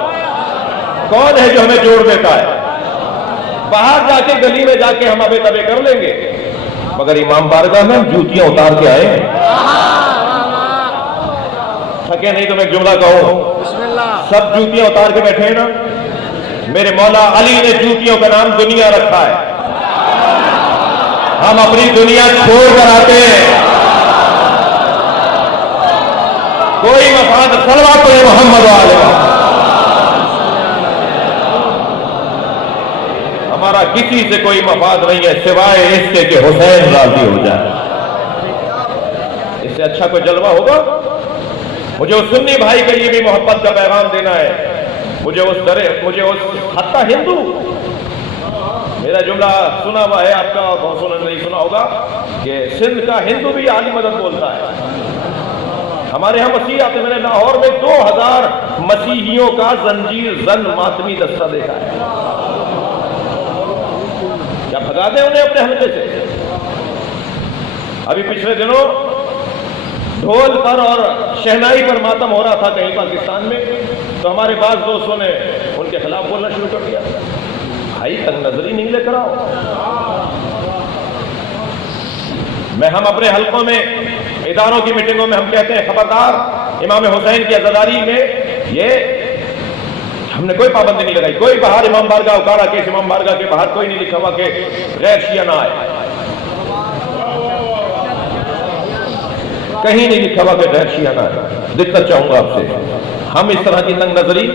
کون ہے جو ہمیں جوڑ دیتا ہے؟ باہر جا کے گلی میں جا کے ہم ابے تبے کر لیں گے، مگر امام بارگاہ میں ہم جوتیاں اتار کے آئے ہیں۔ تھکے نہیں تو میں ایک جملہ کہوں، سب جوتیاں اتار کے بیٹھے ہیں نا؟ میرے مولا علی نے جوتیوں کا نام دنیا رکھا ہے، ہم اپنی دنیا چھوڑ کر آتے ہیں۔ کوئی مفاد صلوات پڑھے محمد علیہ، ہمارا کسی سے کوئی مفاد نہیں ہے سوائے اس کے کہ حسین راضی ہو جائے۔ اس سے اچھا کوئی جلوہ ہوگا؟ مجھے اس سنی بھائی کے لیے بھی محبت کا پیغام دینا ہے، مجھے اس حتیٰ ہندو، میرا جملہ سنا ہوا ہے آپ کا، بہت سنا نہیں سنا ہوگا کہ سندھ کا ہندو بھی عالی مدد بولتا ہے۔ ہمارے ہاں مسیح آتے، میں نے لاہور میں 2000 مسیحیوں کا زنجیر زن ماتمی دستہ دیکھا ہے۔ کیا بھگا دیں انہیں اپنے حلقے سے؟ ابھی پچھلے دنوں ڈھول پر اور شہنائی پر ماتم ہو رہا تھا کہیں پاکستان میں، تو ہمارے بعض دوستوں نے ان کے خلاف بولنا شروع کر دیا، بھائی تنگ نظری نہیں لے کر آؤ۔ ہم اپنے حلقوں میں، اداروں کی میٹنگوں میں ہم کہتے ہیں خبردار، امام حسین کی عزاداری میں یہ ہم نے کوئی پابندی نہیں لگائی، کوئی باہر امام بارگاہ اکاڑا کیس امام بارگاہ کے باہر کوئی نہیں لکھا ہوا کہ غیر شیعہ نہ آئے، کہیں نہیں لکھا ہوا کہ غیر شیعہ نہ آئے۔ دقت چاہوں گا آپ سے، ہم اس طرح کی تنگ نظری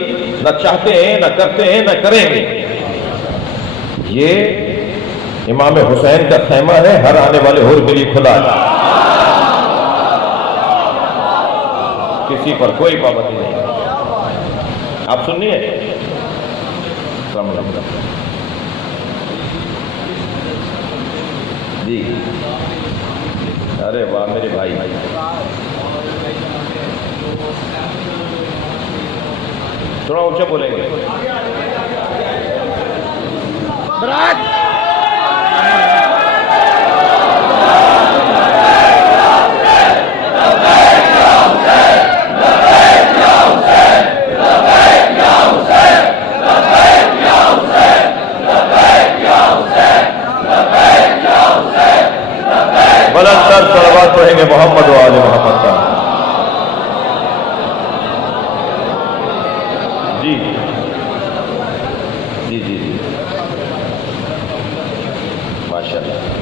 نہ چاہتے ہیں، نہ کرتے ہیں، نہ کریں گے۔ یہ امام حسین کا خیمہ ہے، ہر آنے والے حور کے لیے کھلا ہے، کسی پر کوئی پابندی نہیں۔ آپ سنیے، السلام علیکم جی، ارے واہ میرے بھائی، تھوڑا اونچا بولیں گے۔ بلندر صلوات پڑھیں گے محمد و آل محمد کا۔ جی جی جی جی، ماشاء اللہ۔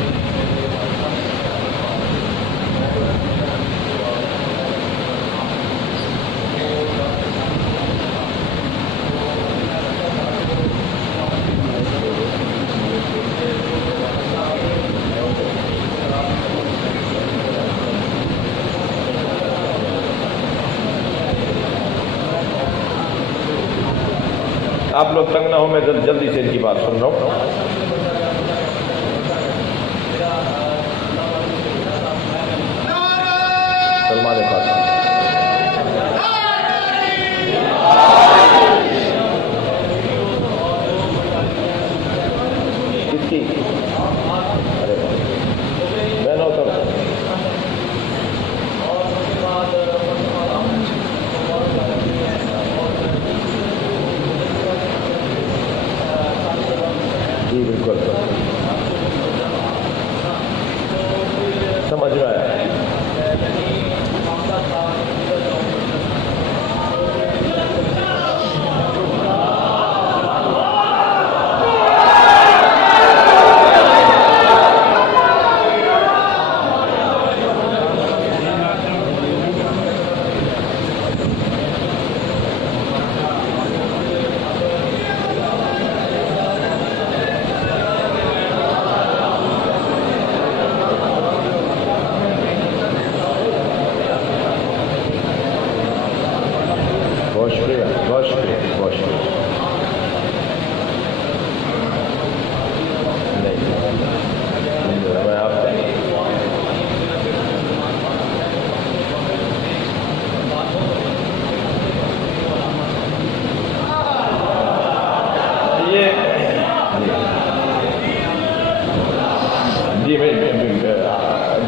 آپ لوگ تنگ نہ ہو، میں جلدی سے ان کی بات سن رہا ہوں۔ سلمان فارسی کس کی؟ ارے میں نہ اتر جی بالکل سمجھ رہا ہے۔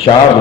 4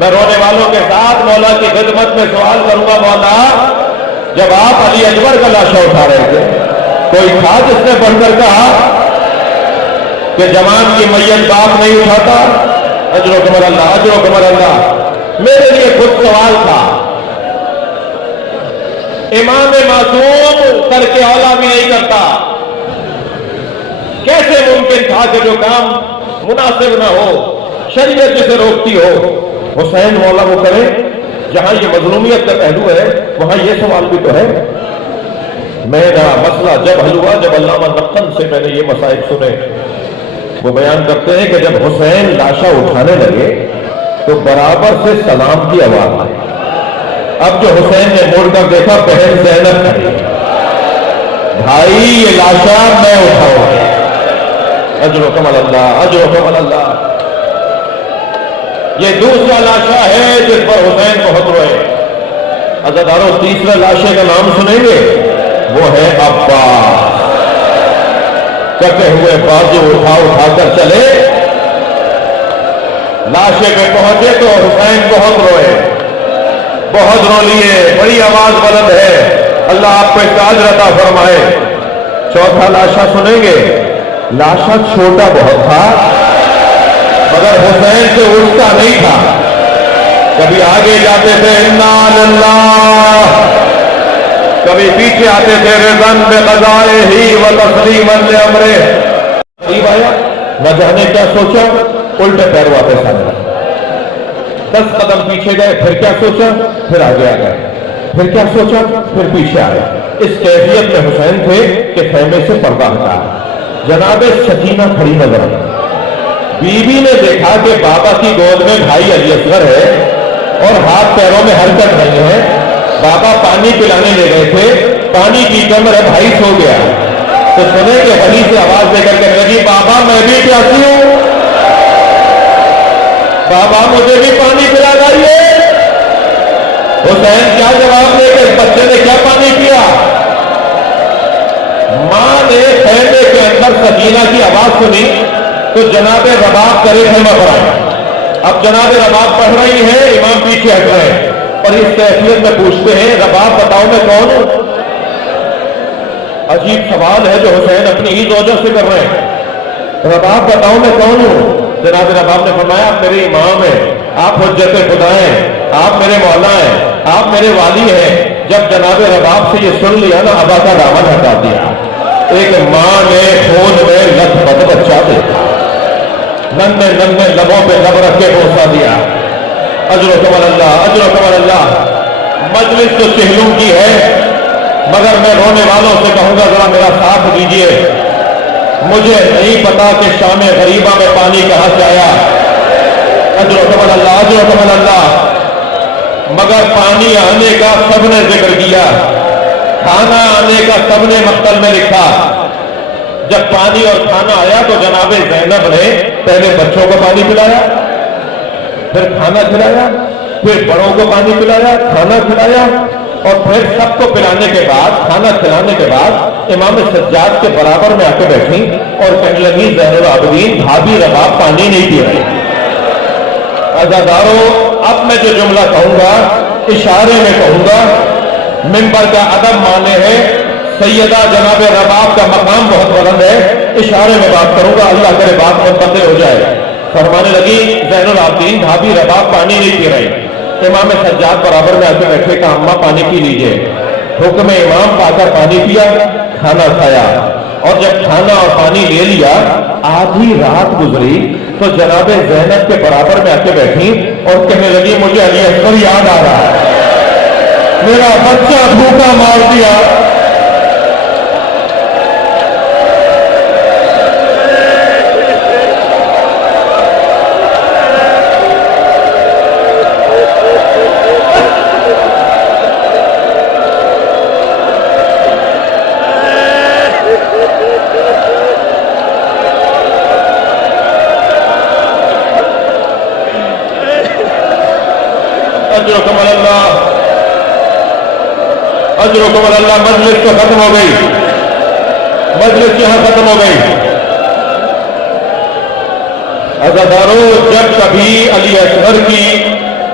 میں رونے والوں کے ساتھ مولا کی خدمت میں سوال کروں گا، مولا جب آپ علی اکبر کا لاشا اٹھا رہے تھے کوئی تھا جس نے پڑھ کر کہا کہ جوان کی میت باپ نہیں اٹھاتا؟ اجر و کمر اللہ، اجر و کمر اللہ۔ میرے لیے خود سوال تھا، امام معصوم ترک اولا بھی نہیں کرتا، کیسے ممکن تھا کہ جو کام مناسب نہ ہو، شریعت جسے روکتی ہو، حسین مولا وہ کرے؟ جہاں یہ مظلومیت کا پہلو ہے وہاں یہ سوال بھی تو ہے۔ میرا مسئلہ جب حل ہوا، جب علامہ نقل سے میں نے یہ مسائل سنے، وہ بیان کرتے ہیں کہ جب حسین لاشا اٹھانے لگے تو برابر سے سلام کی آواز آئی۔ اب جو حسین نے موڑ کر دیکھا، بہن زینب کھڑی، بھائی یہ لاشا میں اٹھاؤں گا۔ اجر و کمل اللہ، اجر و کمل اللہ۔ یہ دوسرا لاشا ہے جس پر حسین بہت روئے۔ عزاداروں، تیسرے لاشے کا نام سنیں گے، وہ ہے عباس۔ کٹے ہوئے بازو اٹھا اٹھا کر چلے، لاشے پہ پہنچے تو حسین بہت روئے، بہت رو لیے، بڑی آواز بلند ہے، اللہ آپ کو اجر عطا فرمائے۔ چوتھا لاشا سنیں گے، لاشا چھوٹا بہت تھا مگر حسین سے اٹھتا نہیں تھا، کبھی آگے جاتے تھے انا للہ، کبھی پیچھے آتے تھے رضن بقضائہ ہی و تسلیما لامرہ۔ قریب آیا، نہ جانے کیا سوچا، الٹے پیر واپس آنے لگا، 10 قدم پیچھے گئے، پھر کیا سوچا، پھر آگے آ گئے، پھر کیا سوچا، پھر پیچھے آئے۔ اس کیفیت میں حسین تھے کہ خیمے سے پردہ ہٹا، جناب سکینہ کھڑی نظر آئی۔ بیوی نے دیکھا کہ بابا کی گود میں بھائی علی اصغر ہے اور ہاتھ پیروں میں حرکت نہیں ہے، بابا پانی پلانے لے گئے تھے، پانی پی کر میرا بھائی سو گیا، تو سنے کہ علی سے آواز دے کر کہنے لگی، بابا میں بھی پیاسی ہوں، بابا مجھے بھی پانی پلا دائیے۔ حسین کیا جواب دے کہ اس بچے نے کیا پانی پیا؟ ماں نے خیمے کے اندر سکینہ کی آواز سنی تو جناب رباب کرے خیمہ پر آئے۔ اب جناب رباب پڑھ رہی ہے، امام پیچھے ہٹ رہے ہیں، اور اس کیفیت میں پوچھتے ہیں، رباب بتاؤ میں کون ہوں؟ عجیب سوال ہے جو حسین اپنی ہی زوجہ سے کر رہے ہیں، رباب بتاؤ میں کون ہوں؟ جناب رباب نے فرمایا، آپ میرے امام ہیں، آپ حجت خدا ہیں، آپ میرے مولا ہیں، آپ میرے والی ہیں۔ جب جناب رباب سے یہ سن لیا نا، ابا کا دامن ہٹا دیا۔ ایک ماں نے خون میں لت پت بچہ دیکھا، ننھے ننھے لبوں پہ لب رکھ کے بوسا دیا۔ اجر و کمل اللہ، اجر و کمل اللہ۔ مجلس تو چہلوں کی ہے مگر میں رونے والوں سے کہوں گا ذرا میرا ساتھ دیجئے، مجھے نہیں پتا کہ شام غریبہ میں پانی کہاں سے آیا۔ اجر و کمل اللہ، اجر و کمل اللہ۔ مگر پانی آنے کا سب نے ذکر کیا، کھانا آنے کا سب نے مقتل میں لکھا۔ جب پانی اور کھانا آیا تو جناب زینب نے پہلے بچوں کو پانی پلایا، پھر کھانا کھلایا، پھر بڑوں کو پانی پلایا، کھانا کھلایا، اور پھر سب کو پلانے کے بعد، کھانا کھلانے کے بعد امام سجاد کے برابر میں آ کے بیٹھی اور کہنے لگی، زین العابدین بھابی رباب پانی نہیں پی رہی۔ عزاداروں، اب میں جو جملہ کہوں گا اشارے میں کہوں گا، منبر کا ادب مانے ہے، سیدہ جناب رباب کا مقام بہت بلند ہے، اشارے میں بات کروں گا، اللہ کرے بات منتقل ہو جائے۔ فرمانے لگی، زین العابدین بھابی رباب پانی نہیں پی رہی۔ امام سجاد برابر میں آ کے بیٹھے، کہا اماں پانی پی لیجئے۔ حکم امام پا کر پانی پیا، کھانا کھایا، اور جب کھانا اور پانی لے لیا، آدھی رات گزری تو جناب زینب کے برابر میں آ کے بیٹھی اور کہنے لگی، مجھے علی اصغر یاد آ رہا ہے، میرا بچہ بھوکا مار دیا۔ اجر و کمل اللہ۔ مجلس تو ختم ہو گئی، مجلس یہاں ختم ہو گئی۔ عزاداروں، جب کبھی علی اصغر کی